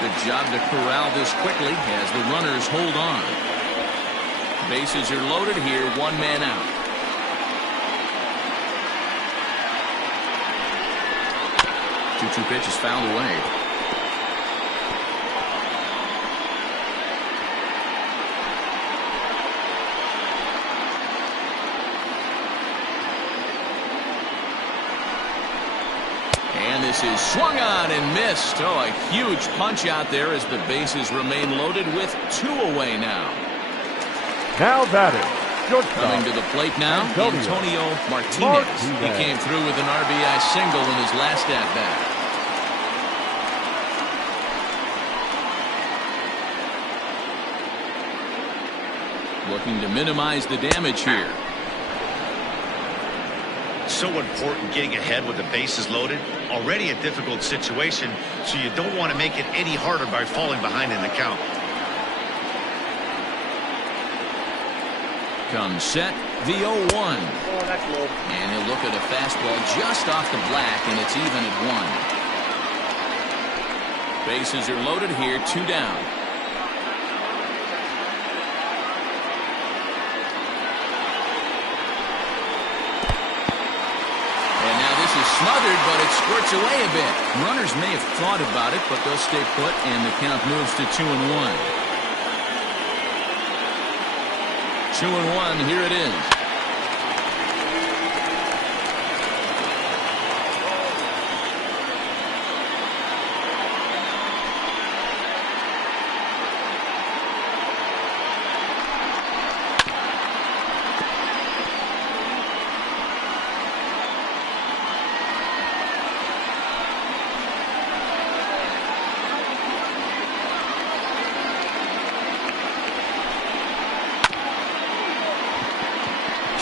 Good job to corral this quickly as the runners hold on. Bases are loaded here, 1 man out. Two pitches fouled away. And this is swung on and missed. Oh, a huge punch out there as the bases remain loaded with 2 away now. Now batting. Coming to the plate now, Antonio Martinez. He came through with an RBI single in his last at-bat. Looking to minimize the damage here. So important getting ahead with the bases loaded. Already a difficult situation, so you don't want to make it any harder by falling behind in the count. Comes set, the 0-1. Oh, that's low. And he'll look at a fastball just off the black, and it's even at 1. Bases are loaded here, 2 down. And now this is smothered, but it squirts away a bit. Runners may have thought about it, but they'll stay put, and the count moves to 2-1. 2-1, here it is.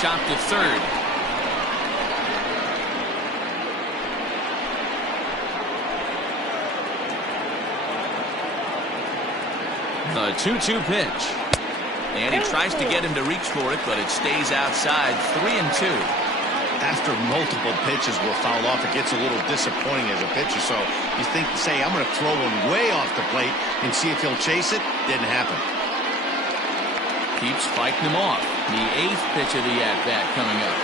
Chopped to third. The 2-2 pitch. And he tries to get him to reach for it, but it stays outside. 3-2. After multiple pitches were fouled off, it gets a little disappointing as a pitcher. So you think, say, I'm going to throw one way off the plate and see if he'll chase it. Didn't happen. Keeps fighting him off. The 8th pitch of the at-bat coming up.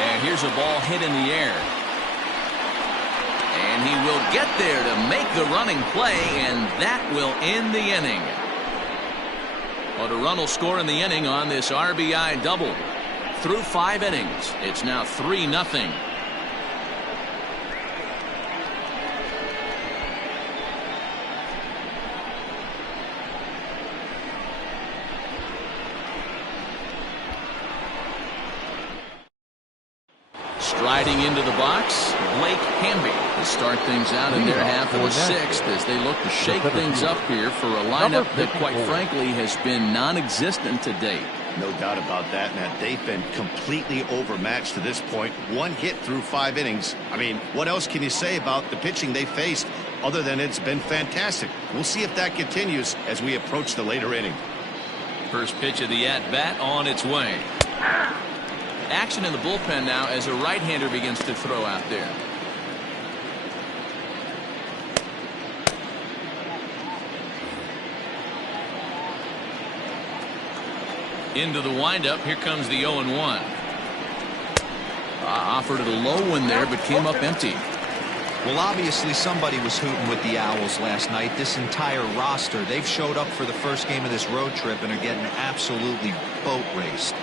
And here's a ball hit in the air. And he will get there to make the running play, and that will end the inning. But a run will score in the inning on this RBI double. Through 5 innings, it's now 3-0. Striding into the box, Blake Hamby to start things out in their half of the sixth as they look to shake things up here for a lineup that, quite frankly, has been non-existent to date. No doubt about that. Now, they've been completely overmatched to this point. One hit through 5 innings. I mean, what else can you say about the pitching they faced other than it's been fantastic? We'll see if that continues as we approach the later inning. First pitch of the at-bat on its way. Action in the bullpen now as a right-hander begins to throw out there. Into the windup. Here comes the 0-1. Offered it a low one there, but came up empty. Well, obviously somebody was hooting with the Owls last night. This entire roster, they've showed up for the first game of this road trip and are getting absolutely boat raced.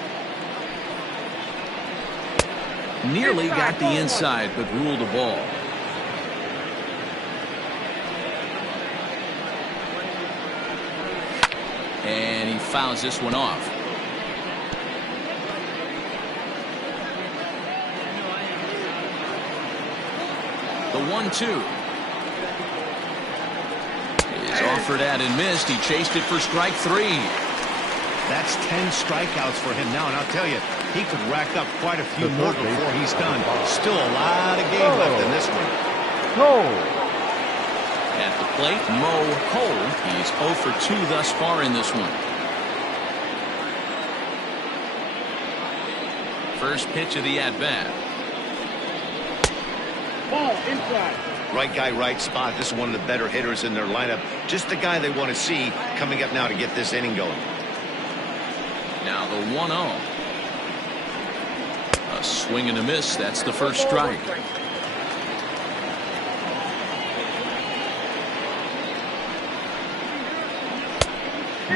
Nearly got the inside, but ruled a ball. And he fouls this one off. The 1-2 is offered at and missed. He chased it for strike 3. That's 10 strikeouts for him now, and I'll tell you, he could rack up quite a few more before he's done. Still a lot of game left in this one. At the plate, Mo Cole. He's 0 for 2 thus far in this one. First pitch of the at-bat. Ball inside. Right guy, right spot. This is one of the better hitters in their lineup. Just the guy they want to see coming up now to get this inning going. Now the 1-0. A swing and a miss. That's the first strike.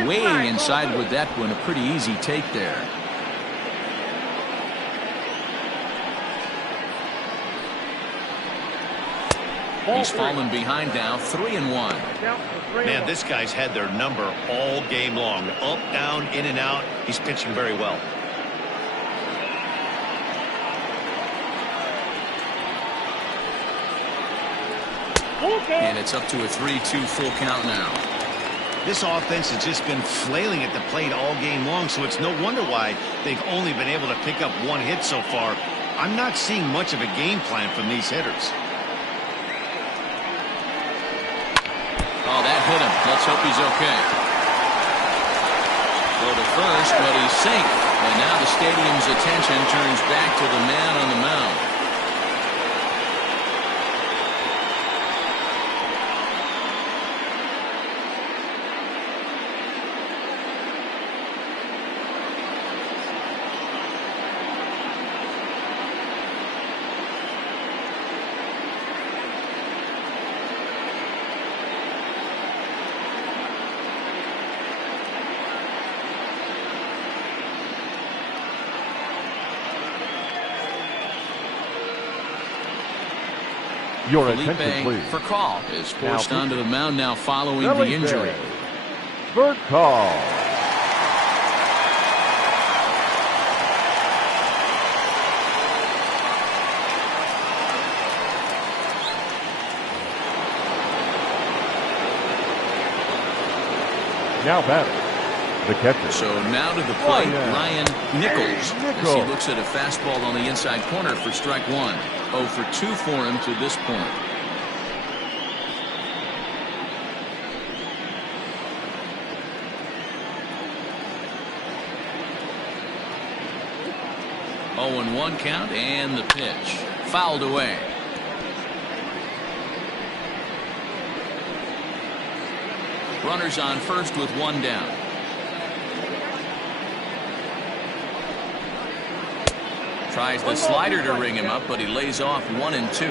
Way inside with that one. A pretty easy take there. He's fallen behind now, 3-1. Man, this guy's had their number all game long. Up, down, in and out. He's pitching very well. And it's up to a 3-2 full count now. This offense has just been flailing at the plate all game long, so it's no wonder why they've only been able to pick up 1 hit so far. I'm not seeing much of a game plan from these hitters. Oh, that hit him. Let's hope he's okay. Go to first, but he's safe. And now the stadium's attention turns back to the man on the mound. Your attention, please. Furcal is forced onto the mound now following the injury. Furcal. Now batting, the catcher. So now to the plate, Ryan Nichols. As he looks at a fastball on the inside corner for strike 1. 0 for 2 for him to this point. Oh, and 1 count, and the pitch fouled away. Runners on first with 1 down. Tries the slider to ring him up, but he lays off 1 and 2.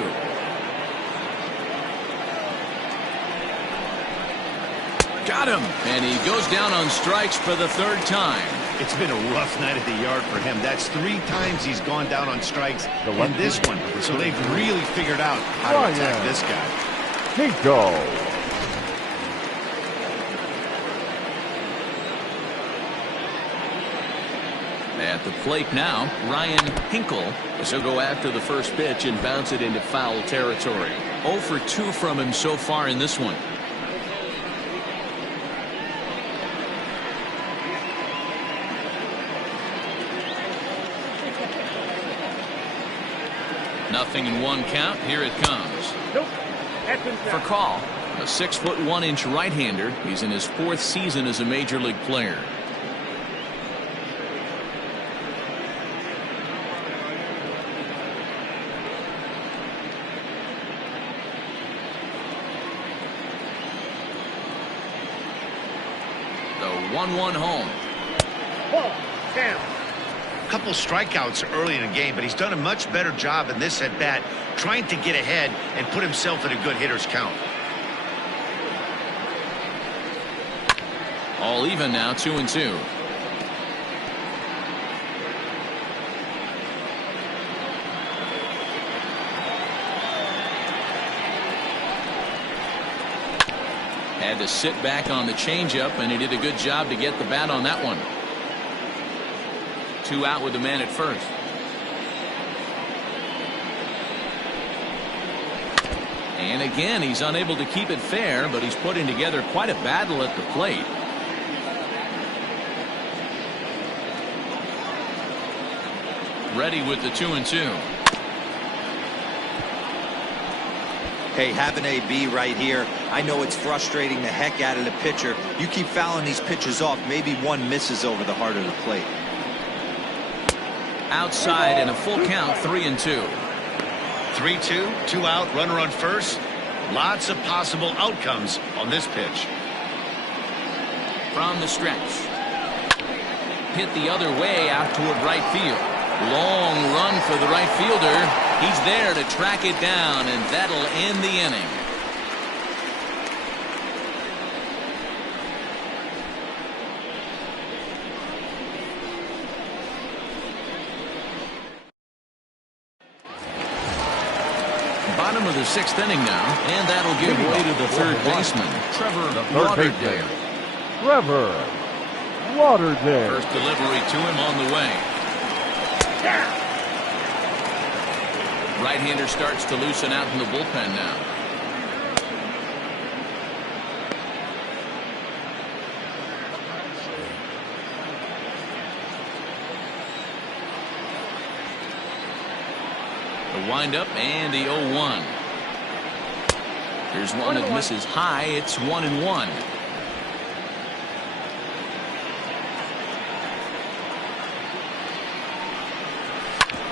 Got him, and he goes down on strikes for the 3rd time. It's been a rough night at the yard for him. That's 3 times he's gone down on strikes in this one. So they've really figured out how to attack this guy. Nico. the plate now, Ryan Hinkle, as he'll go after the first pitch and bounce it into foul territory. 0 for 2 from him so far in this one. Nothing in 1 count. Here it comes. Nope. For call, a 6'1" right-hander. He's in his 4th season as a major league player. The 1-1 home. Ball. Down. A couple strikeouts early in the game, but he's done a much better job in this at bat trying to get ahead and put himself in a good hitter's count. All even now, 2-2. Had to sit back on the changeup, and he did a good job to get the bat on that one. 2 out with the man at first. And again, he's unable to keep it fair, but he's putting together quite a battle at the plate. Ready with the 2-2. Hey, have an AB right here. I know it's frustrating the heck out of the pitcher. You keep fouling these pitches off, maybe one misses over the heart of the plate. Outside and a full count, 3-2. 3-2, 2 out, runner on first. Lots of possible outcomes on this pitch. From the stretch. Hit the other way out toward right field. Long run for the right fielder. He's there to track it down, and that'll end the inning. Bottom of the 6th inning now, and that'll give way to the third baseman, Trevor Lauderdale. Trevor Lauderdale. First delivery to him on the way. Right-hander starts to loosen out in the bullpen now. The windup and the 0-1. Here's one that misses high. It's 1-1.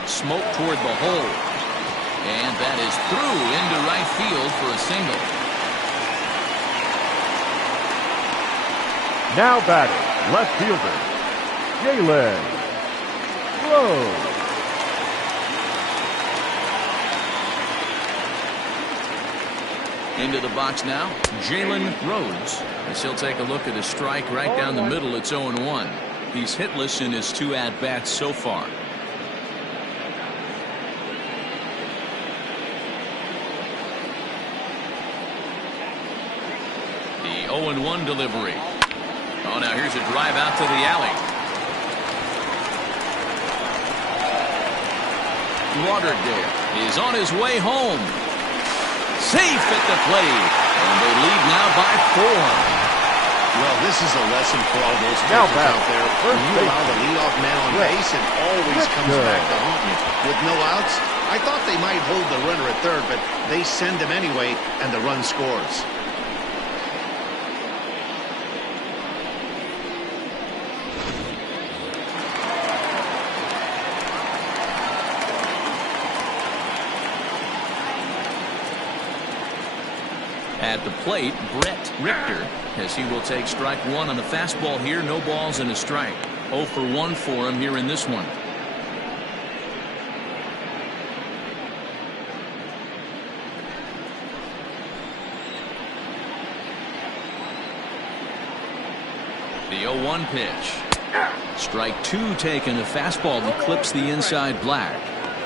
Smoke toward the hole. And that is through into right field for a single. Now batting, left fielder, Jalen Rose. Into the box now, Jalen Rhodes. As he'll take a look at a strike right down the middle. It's 0-1. He's hitless in his 2 at-bats so far. The 0-1 delivery. Oh, now here's a drive out to the alley. Lauderdale is on his way home. Safe at the plate, and they lead now by 4. Well, this is a lesson for all those pitchers out there. When you allow the leadoff man on base, it always comes back to haunt you. With no outs, I thought they might hold the runner at third, but they send him anyway, and the run scores. At the plate, Brett Richter, as he will take strike 1 on the fastball here. No balls and a strike. 0 for 1 for him here in this one. The 0-1 pitch. Strike 2 taken. A fastball that clips the inside black.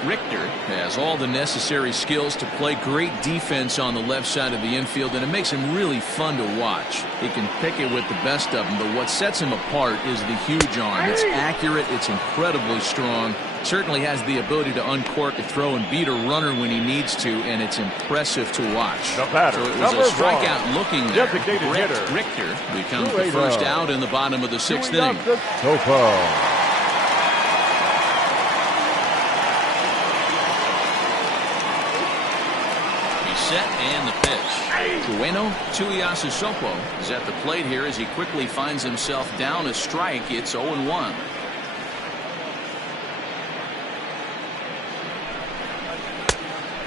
Richter has all the necessary skills to play great defense on the left side of the infield, and it makes him really fun to watch. He can pick it with the best of them, but what sets him apart is the huge arm. It's accurate, it's incredibly strong, certainly has the ability to uncork a throw and beat a runner when he needs to, and it's impressive to watch. The batter, so it was a strikeout looking there. Brett Richter becomes the first out in the bottom of the 6th inning. Soto. Set and the pitch. Trueno Tuiasosopo is at the plate here as he quickly finds himself down a strike. It's 0-1.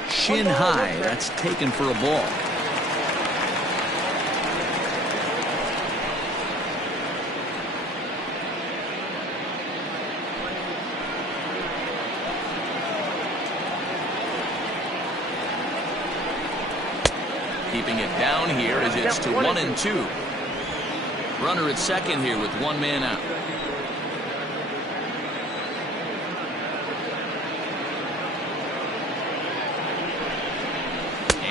Shin high. That's taken for a ball. Keeping it down here as it's to 1-2. Runner at second here with one man out.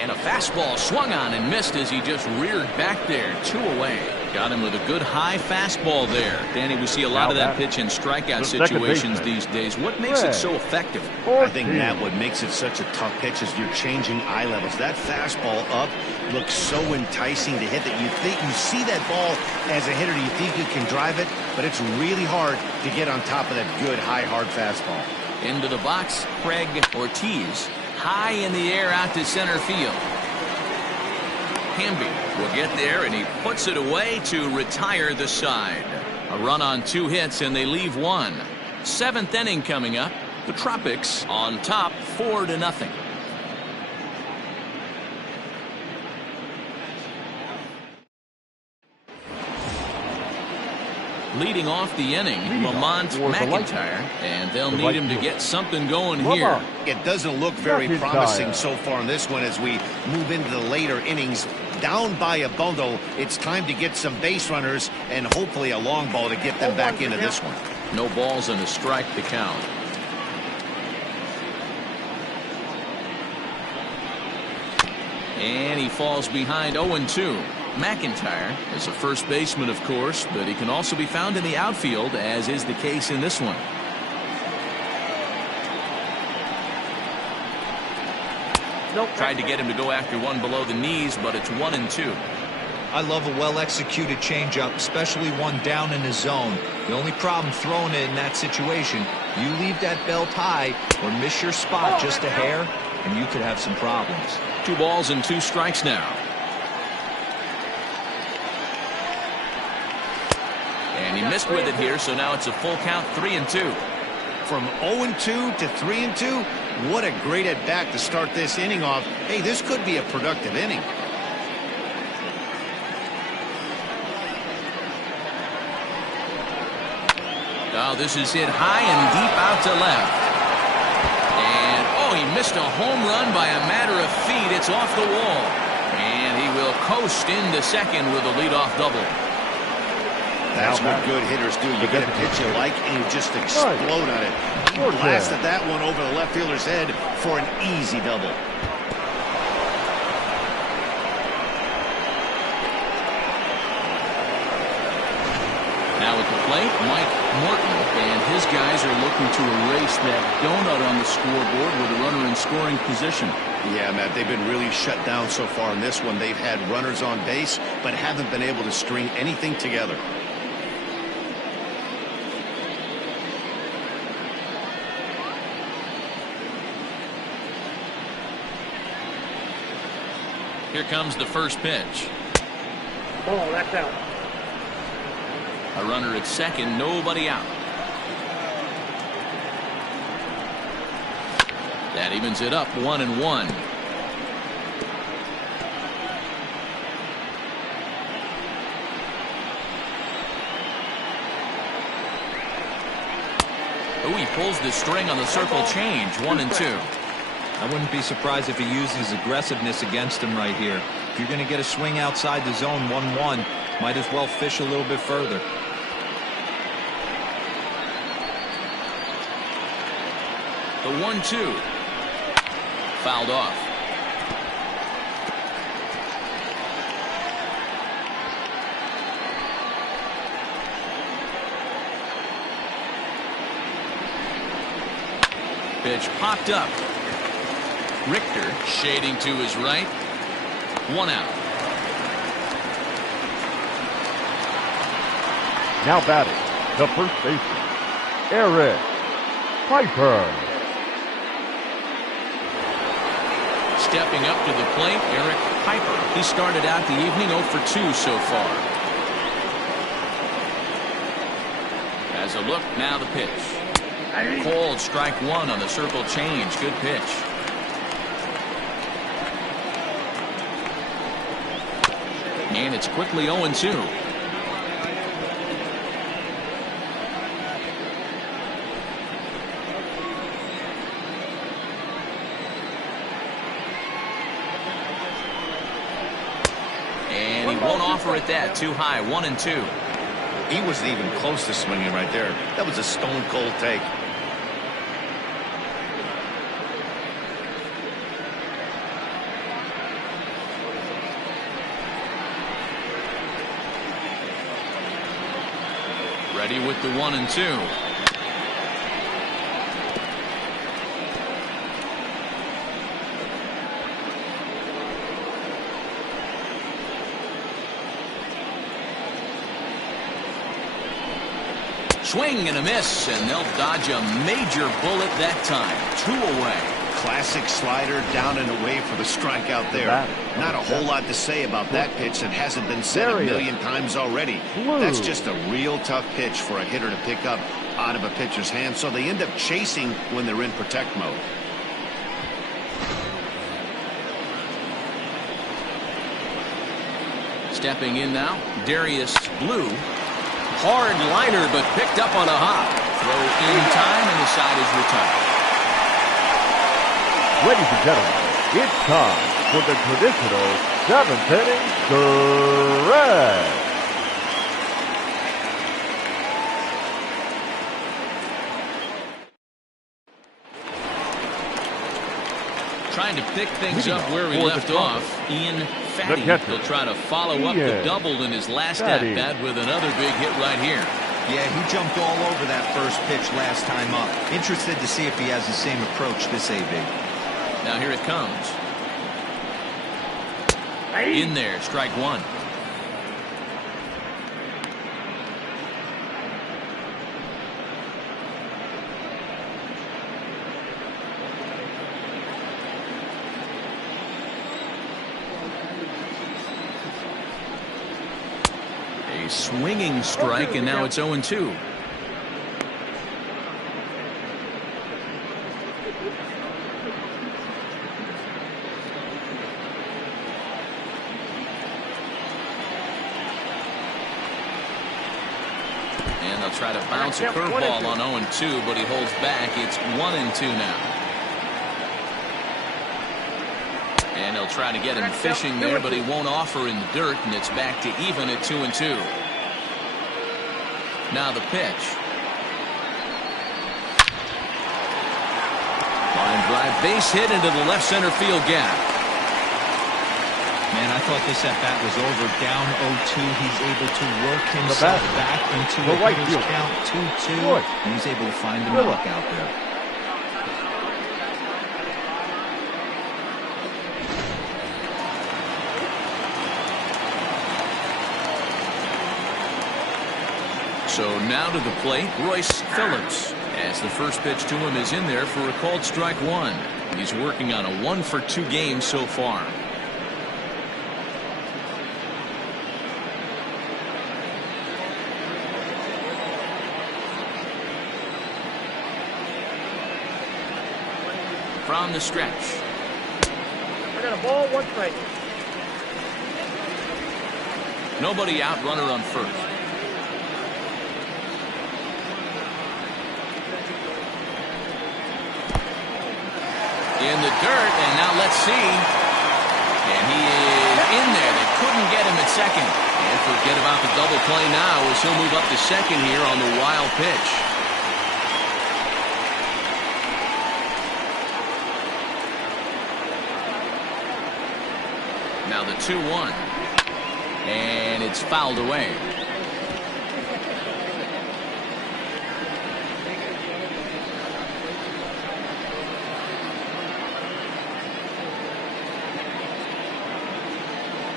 And a fastball swung on and missed as he just reared back there. 2 away. Got him with a good high fastball there. Danny, we see a lot of that pitch in strikeout situations these days. What makes it so effective? I think, Matt, what makes it such a tough pitch is you're changing eye levels. That fastball up looks so enticing to hit that you think you see that ball as a hitter, you think you can drive it, but it's really hard to get on top of that good high hard fastball. Into the box, Craig Ortiz. High in the air out to center field. Hamby will get there, and he puts it away to retire the side. A run on 2 hits, and they leave 1. 7th inning coming up. The Tropics on top 4-0. Leading off the inning, Lamont McIntyre, and they'll need him to get something going here. It doesn't look very promising so far in this one as we move into the later innings. Down by a bundle, it's time to get some base runners and hopefully a long ball to get them back into this one. No balls and a strike to count. And he falls behind 0-2. McIntyre is a first baseman, of course, but he can also be found in the outfield, as is the case in this one. Tried to get him to go after one below the knees, but it's 1-2. I love a well-executed changeup, especially one down in the zone. The only problem throwing it in that situation, you leave that belt high or miss your spot just a hair, and you could have some problems. 2 balls and 2 strikes now. And he missed with it here, so now it's a full count, 3-2. From 0-2 to 3-2, what a great at-bat to start this inning off. Hey, this could be a productive inning. Oh, this is hit high and deep out to left. And, oh, he missed a home run by a matter of feet. It's off the wall. And he will coast into second with a leadoff double. That's what good hitters do. You get a pitch you like and you just explode on it. He blasted that one over the left fielder's head for an easy double. Now at the plate, Mike Morton, and his guys are looking to erase that donut on the scoreboard with a runner in scoring position. Yeah, Matt, they've been really shut down so far in this one. They've had runners on base, but haven't been able to string anything together. Here comes the first pitch. Ball, that's out. A runner at second, nobody out. That evens it up, 1-1. Oh, he pulls the string on the circle change, 1-2. I wouldn't be surprised if he uses aggressiveness against him right here. If you're going to get a swing outside the zone 1-1, might as well fish a little bit further. The 1-2. Fouled off. Pitch popped up. Richter shading to his right. 1 out. Now batting, the first baseman, Eric Piper. Stepping up to the plate, Eric Piper. He started out the evening 0 for 2 so far. As a look, now the pitch. Cold strike 1 on the circle change. Good pitch. And it's quickly 0-2. And he won't offer it that. Too high. 1-2. He wasn't even close to swinging right there. That was a stone cold take. Ready with the 1-2. Swing and a miss, and they'll dodge a major bullet that time. 2 away. Classic slider down and away for the strikeout there. Not a whole lot to say about that pitch that hasn't been said a million times already. That's just a real tough pitch for a hitter to pick up out of a pitcher's hand, so they end up chasing when they're in protect mode. Stepping in now, Darius Blue. Hard liner, but picked up on a hop. Throw in time, and the side is retired. Ladies and gentlemen, it's time for the traditional 7th inning stretch. Trying to pick things up where we left off. Ian Fatty. He'll try to follow up the double in his last at-bat with another big hit right here. Yeah, he jumped all over that first pitch last time up. Interested to see if he has the same approach this AB. Now here it comes. In there, strike 1. A swinging strike, and now it's 0-2. And they'll try to bounce a curveball on 0-2, but he holds back. It's 1-2 now. And they'll try to get him fishing there, but he won't offer in the dirt, and it's back to even at 2-2. Now the pitch. Line drive, base hit into the left center field gap. Man, I thought this at-bat was over. Down 0-2. He's able to work himself back into a hitter's count 2-2. And he's able to find him a look out there. So now to the plate, Royce Phillips, as the first pitch to him is in there for a called strike 1. He's working on a 1-for-2 game so far. From the stretch. I got a ball, 1 strike. Nobody out, runner on first. In the dirt, and now let's see. And he is in there. They couldn't get him at second. And forget about the double play now as he'll move up to second here on the wild pitch. Now the 2-1. And it's fouled away.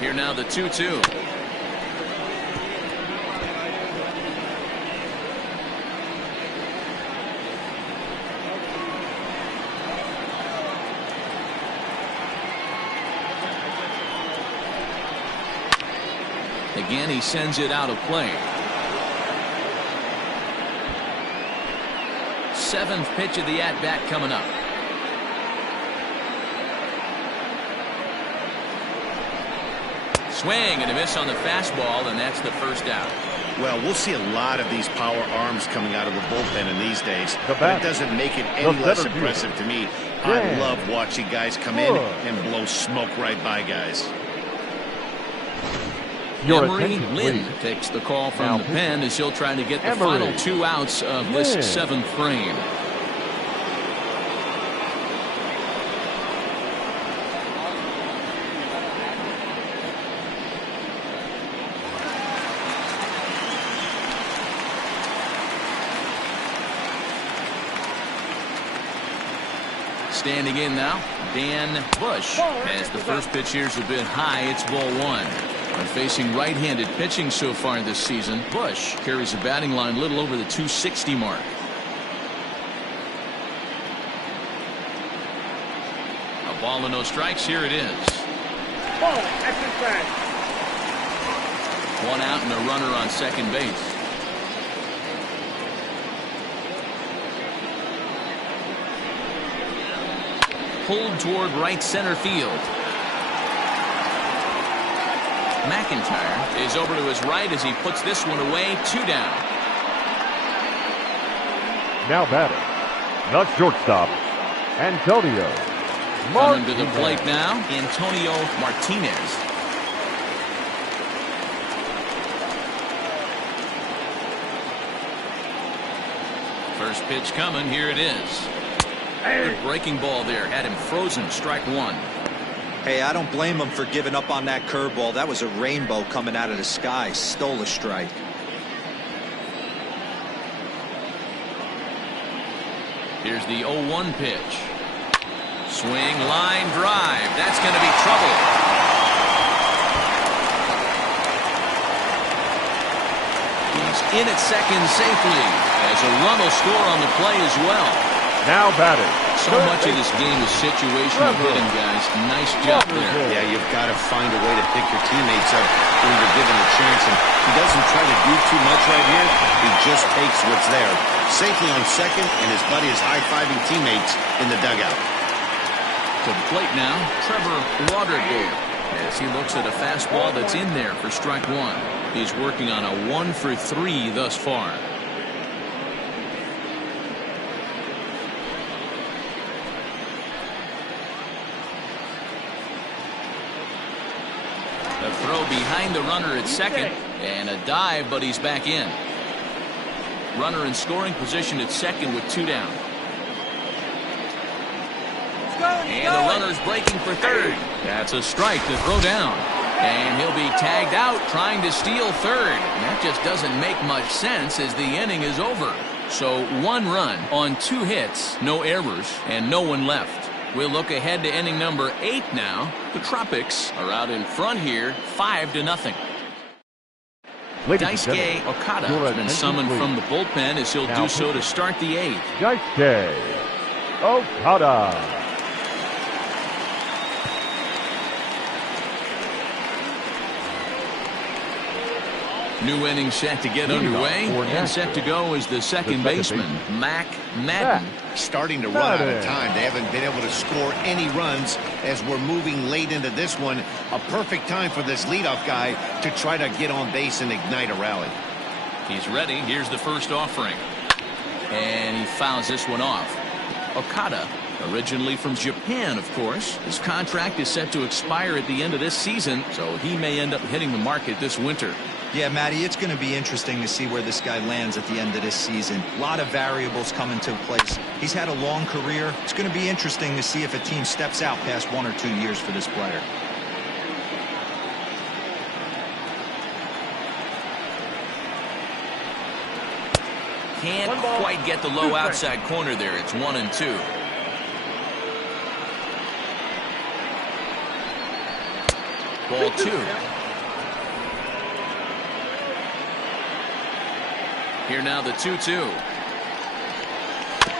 Here now the 2-2. Again, he sends it out of play. 7th pitch of the at-bat coming up. Swing and a miss on the fastball, and that's the first out. Well, we'll see a lot of these power arms coming out of the bullpen in these days, but it doesn't make it any less impressive to me. I love watching guys come in and blow smoke right by guys. Emery Lynn takes the call from the pen as he'll try to get the final 2 outs of this 7th frame. Standing in now, Dan Bush. As the first pitch here's a bit high, it's ball 1. And facing right-handed pitching so far this season, Bush carries a batting line a little over the 260 mark. A ball and no strikes. Here it is. Ball, exercise. 1 out and a runner on second base. Pulled toward right center field. McIntyre is over to his right as he puts this one away. 2 down. Now batting, the shortstop, Antonio Martinez. Coming to the plate now, Antonio Martinez. First pitch coming. Here it is. Good breaking ball there. Had him frozen. Strike 1. Hey, I don't blame him for giving up on that curveball. That was a rainbow coming out of the sky. Stole a strike. Here's the 0-1 pitch. Swing, line, drive. That's going to be trouble. He's in at second safely as a run will score on the play as well. Now batting. So much of this game is situational hitting, guys. Nice job there. Yeah, you've got to find a way to pick your teammates up when you're given a chance. And he doesn't try to do too much right here. He just takes what's there. Safely on second, and his buddy is high-fiving teammates in the dugout. To the plate now, Trevor Lauderdale, as he looks at a fastball that's in there for strike 1. He's working on a 1 for 3 thus far. A throw behind the runner at second, and a dive, but he's back in. Runner in scoring position at second with 2 down. And the runner's breaking for third. That's a strike to throw down. And he'll be tagged out trying to steal third. And that just doesn't make much sense as the inning is over. So 1 run on 2 hits, no errors, and no one left. We'll look ahead to inning number 8 now. The Tropics are out in front here, 5-0. Daisuke Okada has been summoned from the bullpen as he'll do so to start the 8th. Daisuke Okada. New inning set to get underway, and set to go is the second baseman, Mac Madden. Starting to run out of time. They haven't been able to score any runs as we're moving late into this one. A perfect time for this leadoff guy to try to get on base and ignite a rally. He's ready. Here's the first offering. And he fouls this one off. Okada, originally from Japan, of course. His contract is set to expire at the end of this season, so he may end up hitting the market this winter. Yeah, Matty, it's going to be interesting to see where this guy lands at the end of this season. A lot of variables come into place. He's had a long career. It's going to be interesting to see if a team steps out past 1 or 2 years for this player. can't quite get the low outside corner there. It's 1-2. Ball 2. Here now the 2-2.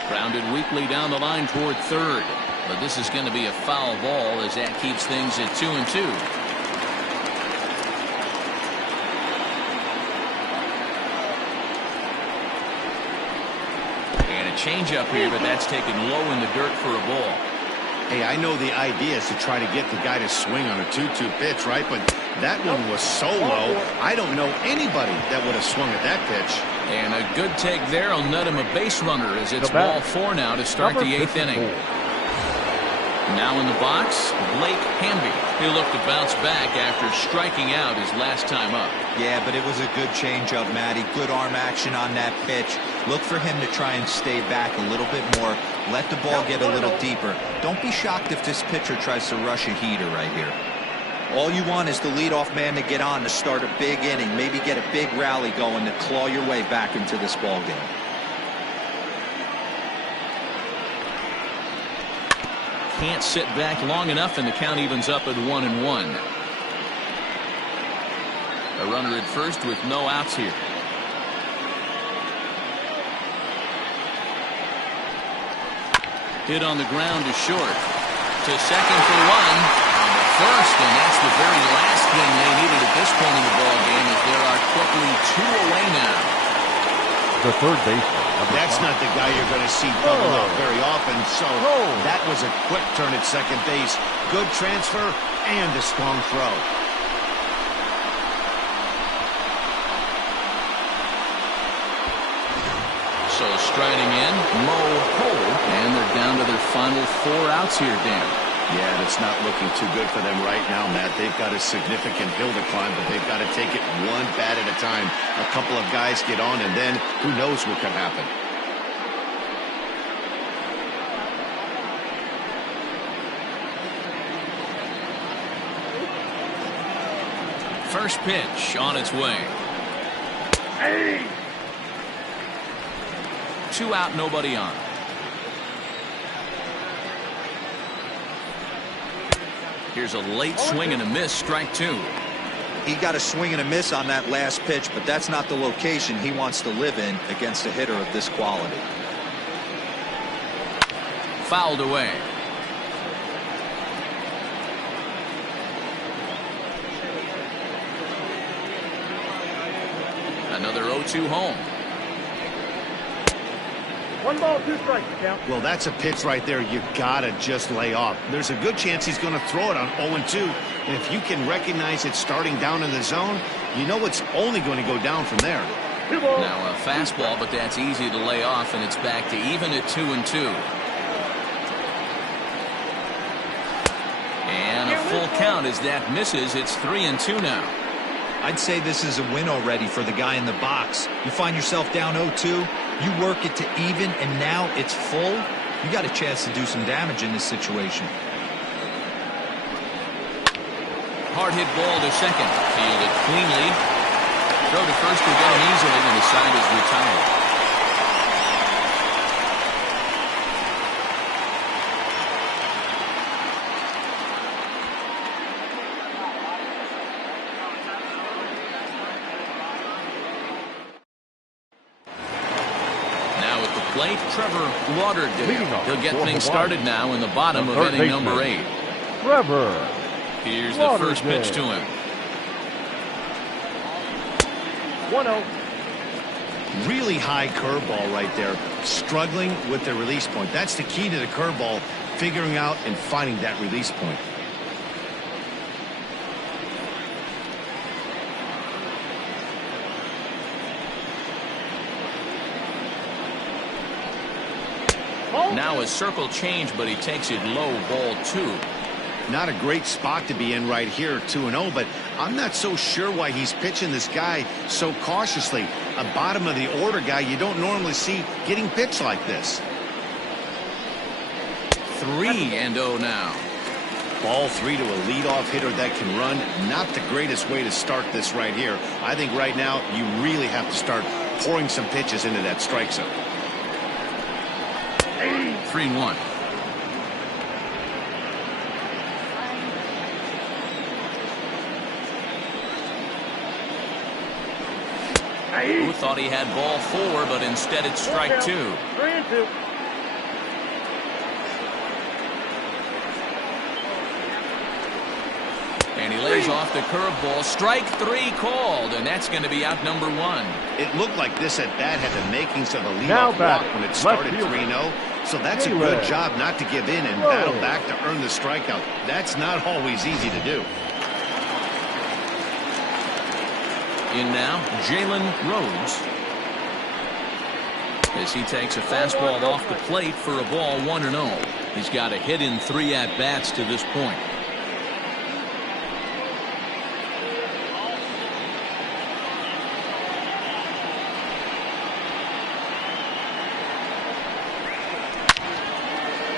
Grounded weakly down the line toward third. But this is going to be a foul ball as that keeps things at 2-2. And a changeup here, but that's taken low in the dirt for a ball. Hey, I know the idea is to try to get the guy to swing on a 2-2 pitch, right? But that one was so low, I don't know anybody that would have swung at that pitch. And a good take there will net him a base runner as it's ball 4 now to start the 8th inning. Now in the box, Blake Hamby. He'll look to bounce back after striking out his last time up. Yeah, but it was a good changeup, Matty. Good arm action on that pitch. Look for him to try and stay back a little bit more. Let the ball get a little deeper. Don't be shocked if this pitcher tries to rush a heater right here. All you want is the leadoff man to get on to start a big inning. Maybe get a big rally going to claw your way back into this ball game. Can't sit back long enough, and the count evens up at 1-1. A runner at first with no outs here. Hit on the ground to short. To second for 1. On the first, and that's the very last thing they needed at this point in the ball game, as there are quickly 2 away now. The third baseman. That's not the guy you're going to see double up very often, so that was a quick turn at second base. Good transfer and a strong throw. So striding in, Mo Cole, and they're down to their final 4 outs here, Dan. Yeah, it's not looking too good for them right now, Matt. They've got a significant hill to climb, but they've got to take it one bat at a time. A couple of guys get on, and then who knows what could happen. First pitch on its way. 2 out, nobody on. Here's a late swing and a miss, strike 2. He got a swing and a miss on that last pitch, but that's not the location he wants to live in against a hitter of this quality. Fouled away. Another 0-2 home. 1 ball, 2 strikes, count. Well, that's a pitch right there you gotta just lay off. There's a good chance he's going to throw it on 0-2. And if you can recognize it starting down in the zone, you know it's only going to go down from there. Now a fastball, but that's easy to lay off, and it's back to even at 2-2. And a full count as that misses. It's 3-2 now. I'd say this is a win already for the guy in the box. You find yourself down 0-2, you work it to even, and now it's full. You got a chance to do some damage in this situation. Hard hit ball to second. Fielded cleanly. Throw to first will get him easily, and the side is retired. Plate, Trevor Lauderdale. He'll get things started now in the bottom of inning number 8. Trevor. Here's the first pitch to him. 1-0. Really high curveball right there. Struggling with the release point. That's the key to the curveball, figuring out and finding that release point. Now a circle change, but he takes it low, ball 2. Not a great spot to be in right here, 2-0, but I'm not so sure why he's pitching this guy so cautiously. A bottom of the order guy you don't normally see getting pitched like this. 3-0 now. Ball 3 to a leadoff hitter that can run. Not the greatest way to start this right here. I think right now you really have to start pouring some pitches into that strike zone. 3-1. Who thought he had ball 4, but instead it's strike 2. 3-2. And he lays off the curveball. Strike 3 called, and that's going to be out number 1. It looked like this at bat had the makings of a Now leadoff walk batting, when it left started fielder. 3-0. So that's a Anyway. good job not to give in and Whoa. battle back to earn the strikeout. That's not always easy to do. In now, Jalen Rhodes. As he takes a fastball off the plate for a ball 1-0. He's got a hit in 3 at-bats to this point.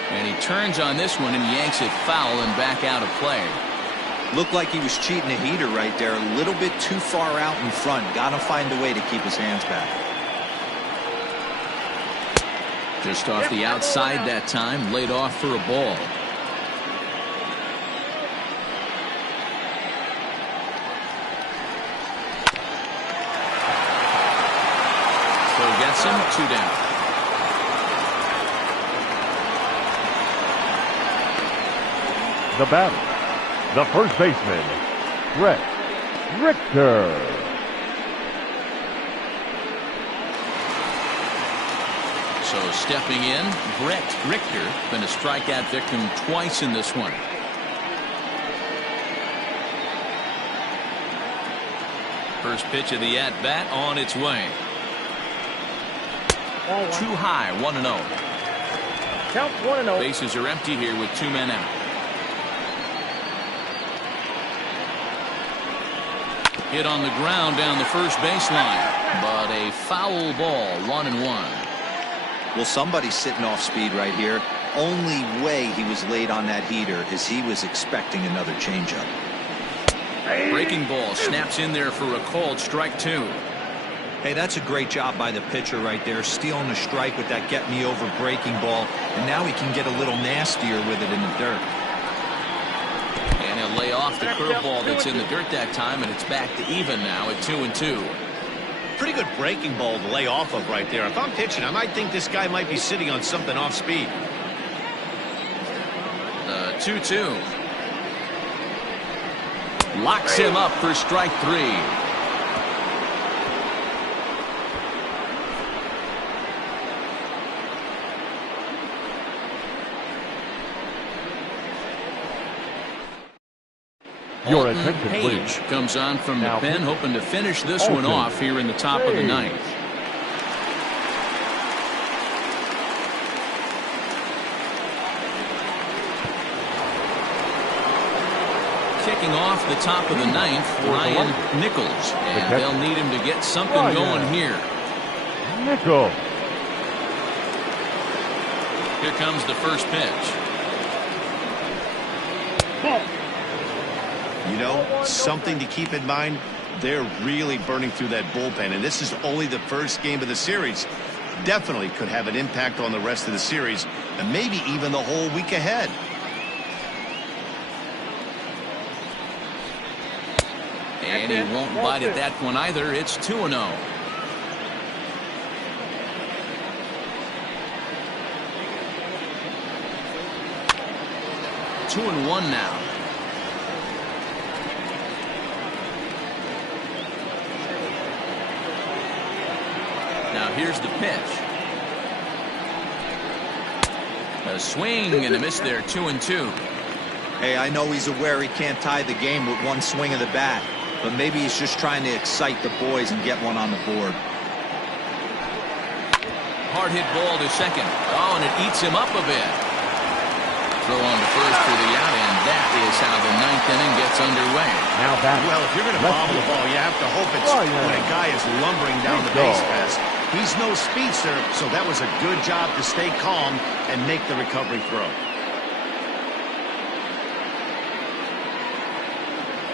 And he turns on this one and yanks it foul and back out of play. Looked like he was cheating a heater right there. A little bit too far out in front. Got to find a way to keep his hands back. Just off the outside that time, laid off for a ball. So gets him 2 down. The batter, the first baseman, Brett Richter. So stepping in, Brett Richter, been a strikeout victim twice in this one. First pitch of the at-bat on its way. Too high, 1-0. Count 1-0. Bases are empty here with 2 men out. Hit on the ground down the first baseline, but a foul ball, 1-1. Well, somebody's sitting off speed right here. Only way he was late on that heater is he was expecting another changeup. Breaking ball snaps in there for a called strike 2. Hey, that's a great job by the pitcher right there, stealing a strike with that get me over breaking ball, and now he can get a little nastier with it in the dirt. And he'll lay off the curveball that's in the dirt that time, and it's back to even now at 2-2. Pretty good breaking ball to lay off of right there. If I'm pitching, I might think this guy might be sitting on something off speed. 2-2. Locks him up for strike 3. Your Alton attention, Page please. comes on from Now, the pen, hoping to finish this one Alton off here in the top of the Page. 9th. Kicking off the top of the 9th, Ryan Nichols, and they'll need him to get something going here. Nichols. Here comes the first pitch. You know, something to keep in mind, they're really burning through that bullpen, and this is only the first game of the series. Definitely could have an impact on the rest of the series, and maybe even the whole week ahead. And he won't bite at that one either. It's 2-0. Two and one now. Now here's the pitch. A swing and a miss there. 2-2. Hey, I know he's aware he can't tie the game with one swing of the bat, but maybe he's just trying to excite the boys and get one on the board. Hard hit ball to second. Oh, and it eats him up a bit. Throw on to first for the out, and that is how the 9th inning gets underway. Now back. Well, if you're going to bobble the ball, you have to hope it's Oh, yeah. when a guy is lumbering down the Good base goal. pass. He's no speedster, so that was a good job to stay calm and make the recovery throw.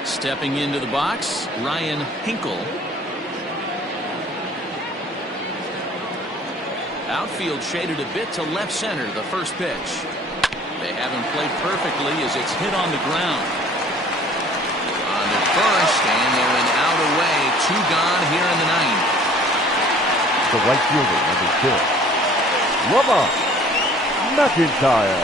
Stepping into the box, Ryan Hinkle. Outfield shaded a bit to left center, the first pitch. They haven't played perfectly as it's hit on the ground. On to first, and they're in out away. 2 gone here in the 9th. The right fielder, number 6, Lamont McIntyre.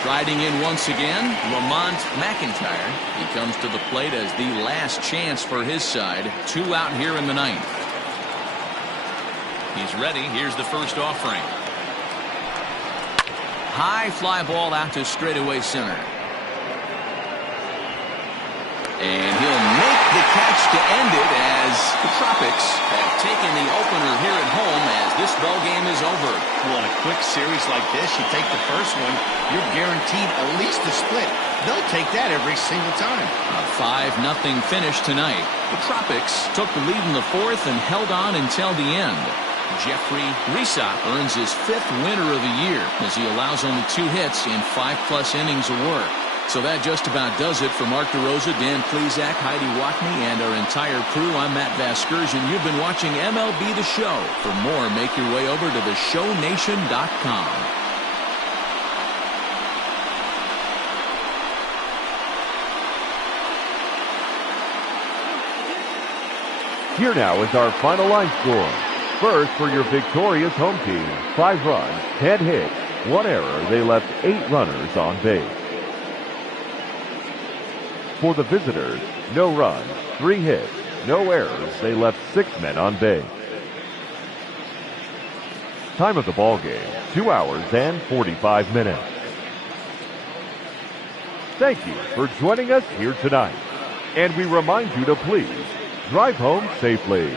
Striding in once again, Lamont McIntyre. He comes to the plate as the last chance for his side. 2 out here in the 9th. He's ready. Here's the first offering. High fly ball out to straightaway center. And he'll make the catch to end it as the Tropics have taken the opener here at home as this ball game is over. Well, in a quick series like this, you take the first one, you're guaranteed at least a split. They'll take that every single time. A 5-0 finish tonight. The Tropics took the lead in the 4th and held on until the end. Jeffrey Resac earns his 5th winner of the year as he allows only 2 hits in 5+ innings of work. So that just about does it for Mark DeRosa, Dan Plesac, Heidi Watney, and our entire crew. I'm Matt Vasgersian. You've been watching MLB The Show. For more, make your way over to theshownation.com. Here now is our final line score. First, for your victorious home team, 5 runs, 10 hits, 1 error. They left 8 runners on base. For the visitors, no runs, 3 hits, no errors. They left 6 men on base. Time of the ball game, 2 hours and 45 minutes. Thank you for joining us here tonight. And we remind you to please drive home safely.